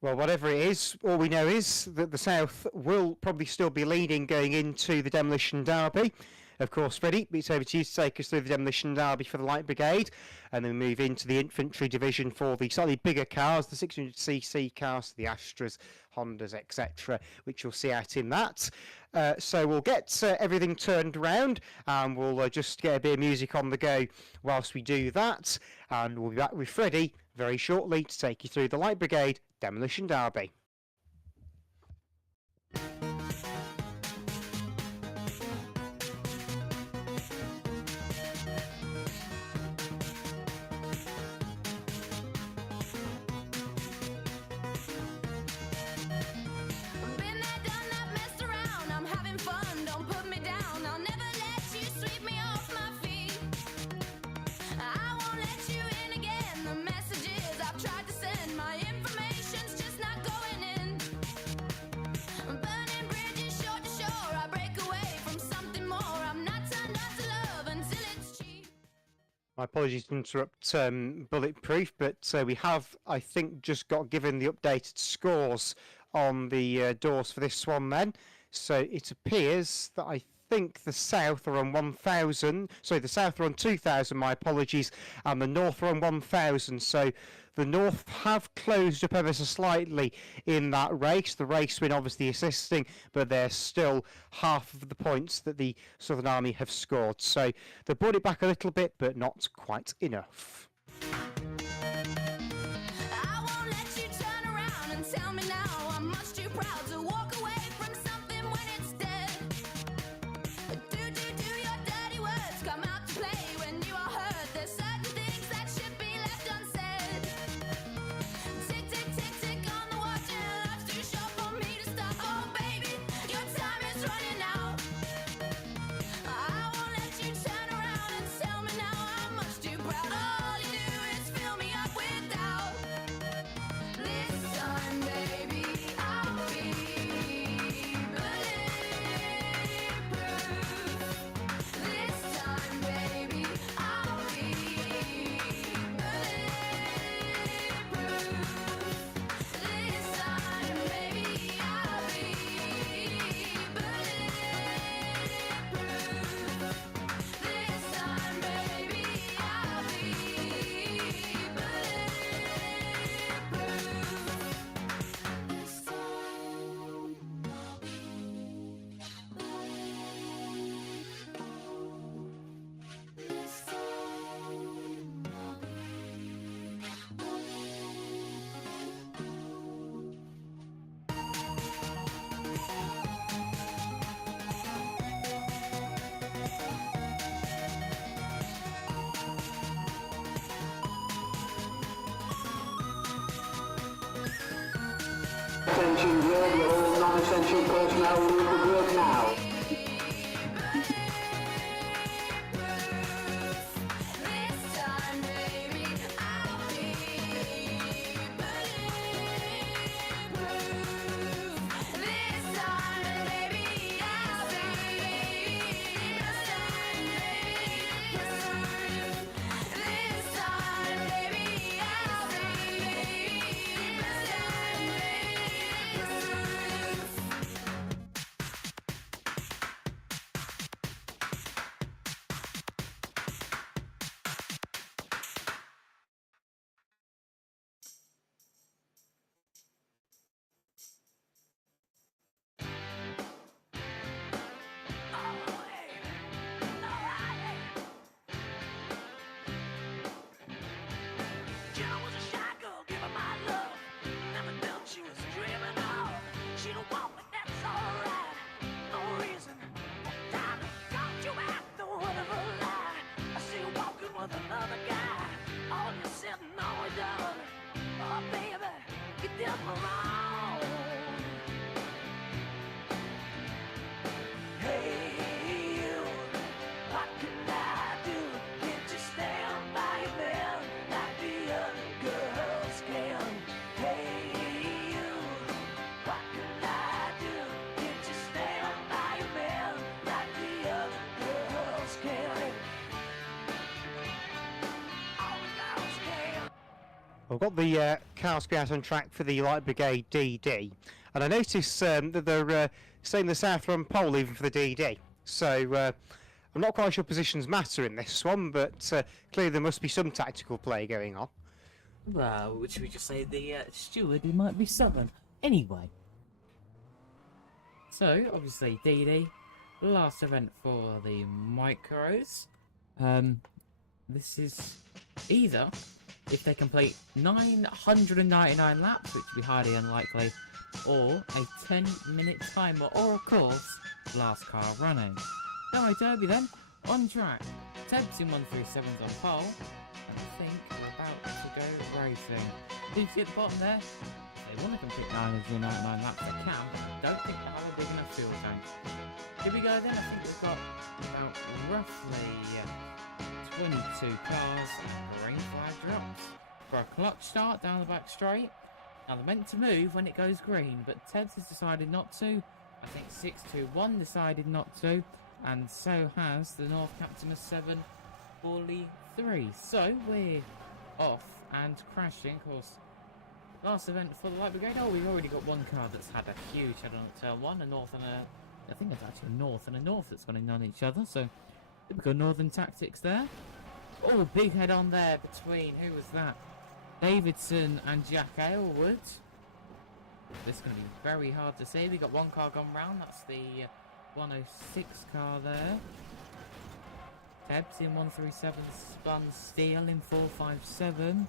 Well, whatever it is, all we know is that the South will probably still be leading going into the Demolition Derby. Of course, Freddie, it's over to you to take us through the Demolition Derby for the Light Brigade, and then move into the Infantry Division for the slightly bigger cars, the 600cc cars, the Astras, Hondas, etc., which you'll see out in that. So we'll get everything turned around, and we'll just get a bit of music on the go whilst we do that, and we'll be back with Freddie very shortly to take you through the Light Brigade Demolition Derby. My apologies to interrupt Bulletproof, but we have, I think, just got given the updated scores on the doors for this one then. So it appears that I think the South are on 1,000. Sorry, the South are on 2,000, my apologies, and the North are on 1,000. So the North have closed up ever so slightly in that race. The race win obviously assisting, but they're still half of the points that the Southern Army have scored. So they brought it back a little bit, but not quite enough. Attention grid, all non-essential personnel leave the grid now. This time around. Hey, you, what can I do? Can't you stand by your man like the other girls can? Hey, you, what can I do? Can't you stand by your man like the other girls can? All the girls can. I've got the cars be out on track for the Light Brigade DD, and I notice that they're staying the South Run pole even for the DD. So I'm not quite sure positions matter in this one, but clearly there must be some tactical play going on. Well, should we just say the steward who might be stubborn? Anyway. So, obviously, DD, last event for the micros. This is either if they complete 999 laps, which would be highly unlikely, or a 10-minute timer, or of course, last car running. Alright, Derby then, on track. Tebs in 137's on pole, and I think we're about to go racing. Did you see at the bottom there? If they want to complete 999 laps, they can. Don't think they have a big enough fuel tank. Here we go then, I think we've got about roughly 22 cars, and green flag drops. For a clutch start down the back straight. Now they're meant to move when it goes green, but Ted's has decided not to. I think 621 decided not to, and so has the North Captain of 743. So we're off and crashing, of course. Last event for the Light Brigade. Oh, we've already got one car that's had a huge head on at turn 1, a north and a... I think it's actually a north and a north that's gone in on each other, so typical northern tactics there. Oh, a big head on there between, who was that? Davidson and Jack Aylward. This is going to be very hard to see. We got one car gone round. That's the 106 car there. Tebs in 137, spun steel in 457.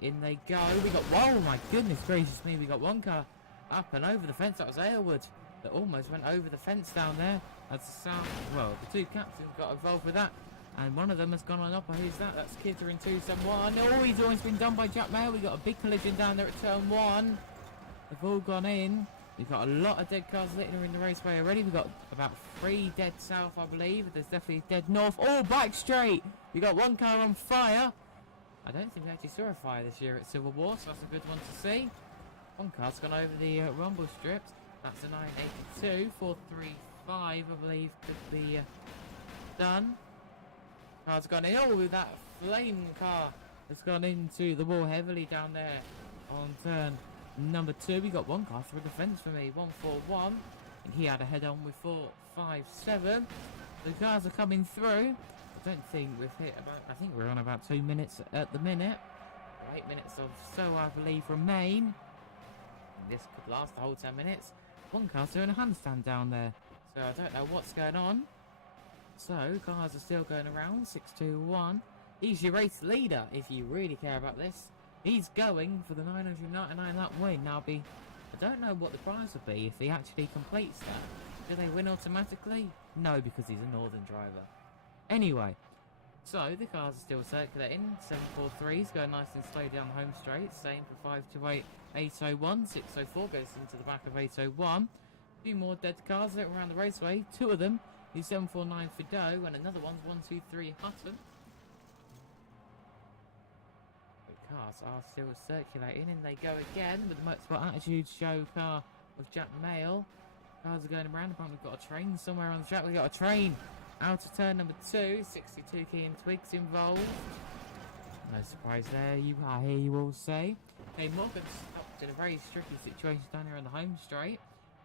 In they go. We got, whoa, my goodness gracious me. We got one car up and over the fence. That was Aylward that almost went over the fence down there. That's the south. Well, the two captains got involved with that. And one of them has gone on up. Who's that? That's Kidder in 271. Oh, he's always been done by Jack Mail. We got a big collision down there at turn 1. They've all gone in. We've got a lot of dead cars litter in the raceway already. We've got about 3 dead south, I believe. There's definitely dead north. Oh, back straight. We got one car on fire. I don't think we actually saw a fire this year at Civil War, so that's a good one to see. One car's gone over the rumble strips. That's a 982. 435, I believe, could be done. Car's gone in. Oh, that flame car has gone into the wall heavily down there on turn number 2. We got one car through the fence for me, 141, and he had a head on with 457. The cars are coming through. I don't think we've hit about, I think we're on about 2 minutes at the minute. 8 minutes or so, I believe, remain. And this could last the whole 10 minutes. One car's doing a handstand down there, so I don't know what's going on. So, cars are still going around, 621. He's your race leader, if you really care about this. He's going for the 999 lap win. Now, I don't know what the prize will be if he actually completes that. Do they win automatically? No, because he's a northern driver. Anyway, so the cars are still circulating. 743's going nice and slow down the home straight. Same for 528, 801. 604 goes into the back of 801. A few more dead cars that around the raceway. 2 of them is 749 Fido, and another one's 123 Hutton. The cars are still circulating, and they go again with the Motorsport Attitude Show car of Jack Mail. Cars are going around. Apparently we've got a train somewhere on the track. We've got a train out of turn number 2. 62 Key and Twigs involved. No surprise there, I hear you all say. Hey, Morgan's stopped in a very tricky situation down here on the home straight.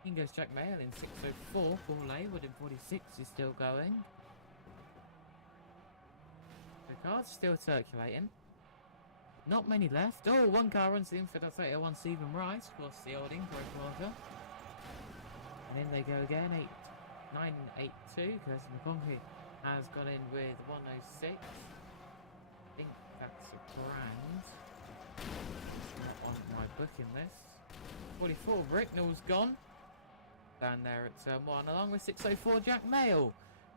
In goes Jack Mail in 604. Paul Laywood in 46 is still going. The cars are still circulating. Not many left. Oh, one car runs the infield. That's 801 Stephen Rice. Of course, the old Incorrect marker. And in they go again. 982. Kirsty McConkie has gone in with 106. I think that's a grand. It's not on my booking list. 44. Ricknell's gone. Down there at turn 1, along with 604 Jack Mail,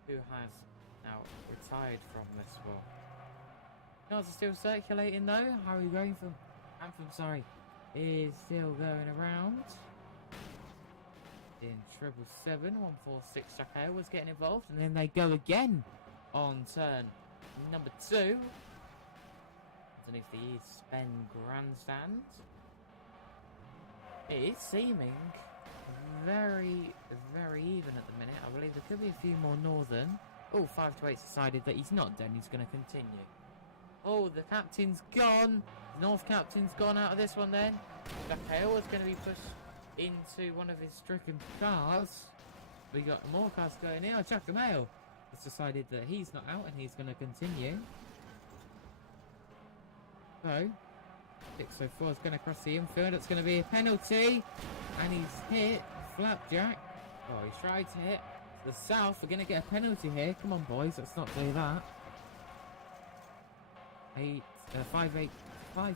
who has now retired from this war. Cars are still circulating though. How are we going from Anthem? Sorry. is still going around. In 777, 146 Jack Hale was getting involved, and then they go again on turn number 2. Underneath the East Bend Grandstand. It is seeming very, very even at the minute. I believe there could be a few more northern. Oh, 5 to 8 decided that he's not done. He's going to continue. Oh, the captain's gone. The North captain's gone out of this one then. Jack Hale is going to be pushed into one of his stricken cars. We got more cars going in. Oh, Jack Hale has decided that he's not out and he's going to continue. So, 604 is going to cross the infield. It's going to be a penalty. And he's hit Flapjack. Oh, he's tried to hit the south. We're going to get a penalty here. Come on, boys. Let's not do that. 528. We're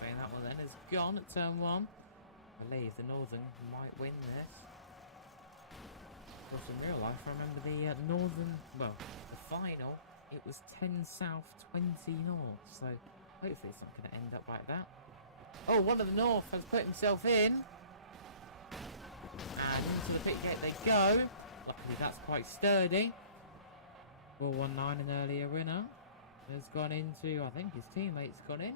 saying that one then is gone at turn 1. I believe the Northern might win this. Of course, in real life, I remember the Northern, well, the final, it was 10 south, 20 north. So, hopefully it's not going to end up like that. Oh, one of the north has put himself in. And into the pit gate they go. Luckily, that's quite sturdy. 419, an earlier winner, has gone into, I think his teammate's gone in.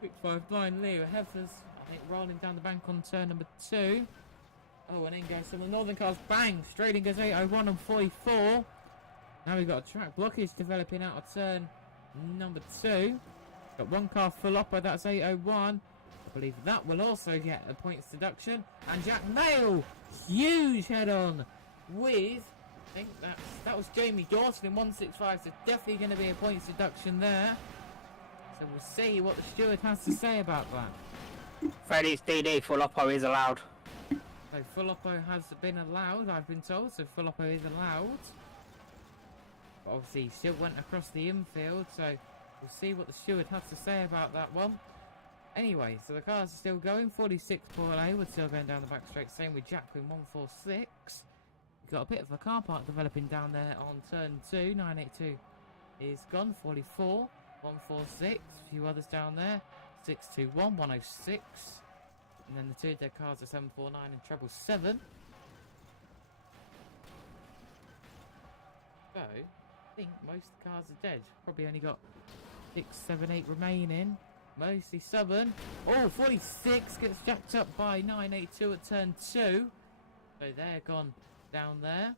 659, Leo Heifers, I think, rolling down the bank on turn number 2. Oh, and in goes some of the Northern cars. Bang! Straight in goes 801 and 44. Now we've got a track blockage developing out of turn number 2. Got one car full up, but that's 801. I believe that will also get a points deduction. And Jack Mail, huge head-on with, I think that was Jamie Dawson in 165, so definitely going to be a points deduction there. So we'll see what the steward has to say about that. Freddie's DD full oppo is allowed. So full oppo has been allowed, I've been told, so full oppo is allowed. But obviously he still went across the infield, so we'll see what the steward has to say about that one. Anyway, so the cars are still going. 46 Paul Hayward still going down the back straight. Same with Jacqueline 146. We've got a bit of a car park developing down there on turn 2. 982 is gone. 44, 146. A few others down there. 621, 106. And then the two dead cars are 749 and 777. So, I think most of the cars are dead. Probably only got 6, 7, 8 remaining. Mostly stubborn. Oh, 46 gets jacked up by 982 at turn 2. So they're gone down there.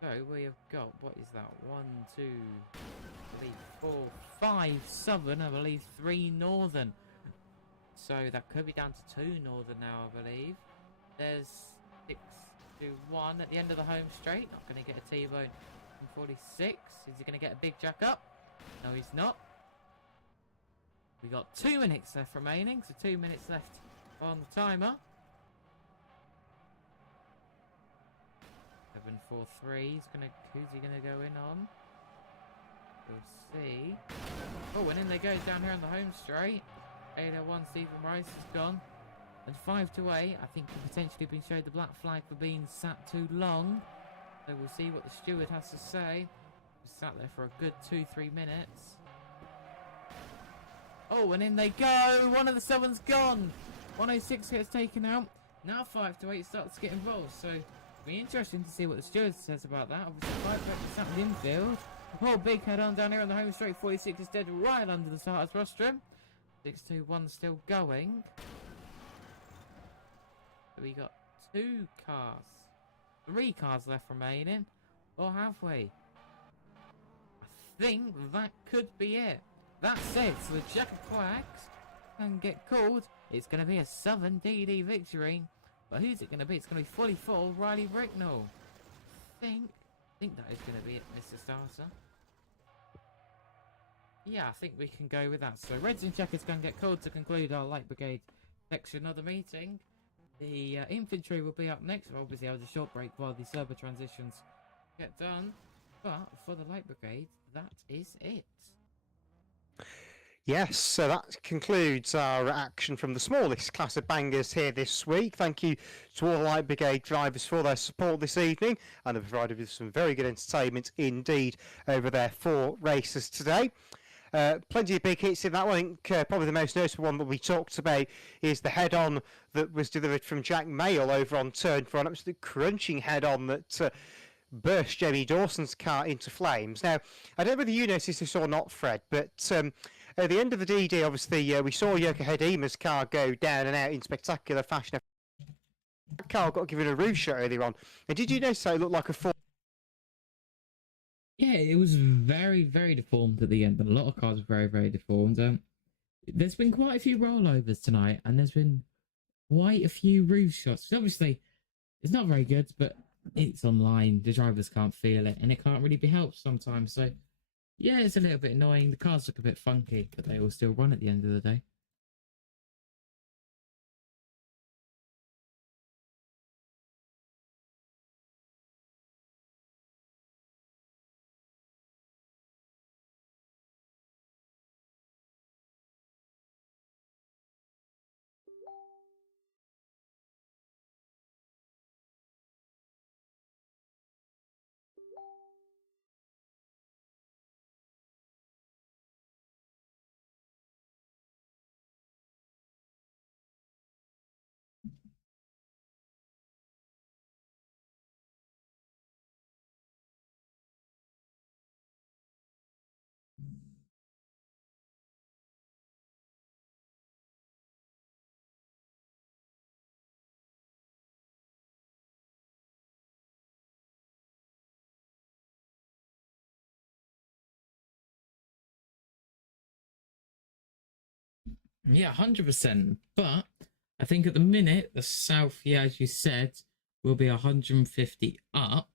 So we have got, what is that? 1, 2, 3, 4, 5 southern, I believe 3 northern. So that could be down to 2 northern now, I believe. There's 6 to 1 at the end of the home straight. Not going to get a T-bone from 46. Is he going to get a big jack up? No, he's not. We got 2 minutes left remaining, so 2 minutes left on the timer. 743. Who's he gonna go in on? We'll see. Oh, and in they go down here on the home straight. 801 Stephen Rice is gone. And 5 to 8, I think could potentially been showed the black flag for being sat too long. So we'll see what the steward has to say. We sat there for a good 2-3 minutes. Oh, and in they go! One of the Southerns gone! 106 gets taken out. Now 5 to 8 starts to get involved, so it'll be interesting to see what the steward says about that. Obviously 5 to 8 is sat in the infield. Oh, big head on down here on the home straight. 46 is dead right under the starter's rostrum. 621 still going. So we got 2 cars. 3 cars left remaining. Or have we? I think that could be it. That said, so the Jack of Quacks can get called. It's going to be a Southern DD victory. But who's it going to be? It's going to be fully full Riley Bricknell. I think that is going to be it, Mr. Starter. Yeah, I think we can go with that. So Reds and Checkers can get called to conclude our Light Brigade section of the meeting. The infantry will be up next. Obviously, I was a short break while the server transitions get done. But for the Light Brigade, that is it. Yes, so that concludes our action from the smallest class of bangers here this week. Thank you to all the Light Brigade drivers for their support this evening, and they've provided with some very good entertainment indeed over their 4 races today. Plenty of big hits in that one. I think probably the most notable one that we talked about is the head-on that was delivered from Jack Mayle over on turn 4, an absolute crunching head-on that burst Jamie Dawson's car into flames. Now, I don't know whether you noticed this or not, Fred, but at the end of the DD, obviously, we saw Joko Hedima's car go down and out in spectacular fashion. That car got given a roof shot earlier on. And did you notice how it looked like a four? Yeah, it was very, very deformed at the end. A lot of cars were very, very deformed. There's been quite a few rollovers tonight, and there's been quite a few roof shots. Obviously, it's not very good, but it's online. The drivers can't feel it, and it can't really be helped sometimes. So, yeah, it's a little bit annoying. The cars look a bit funky, but they will still run at the end of the day. Yeah, 100%. But I think at the minute, the South, yeah, as you said, will be 150 up.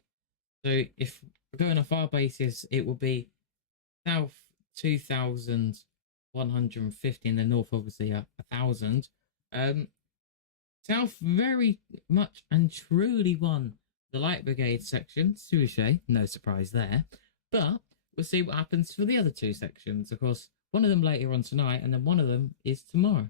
So if we're going off our basis, it will be South 2,150 and the North, obviously, 1,000. South very much and truly won the Light Brigade section. Suichet, no surprise there. But we'll see what happens for the other two sections. Of course, one of them later on tonight, and then one of them is tomorrow.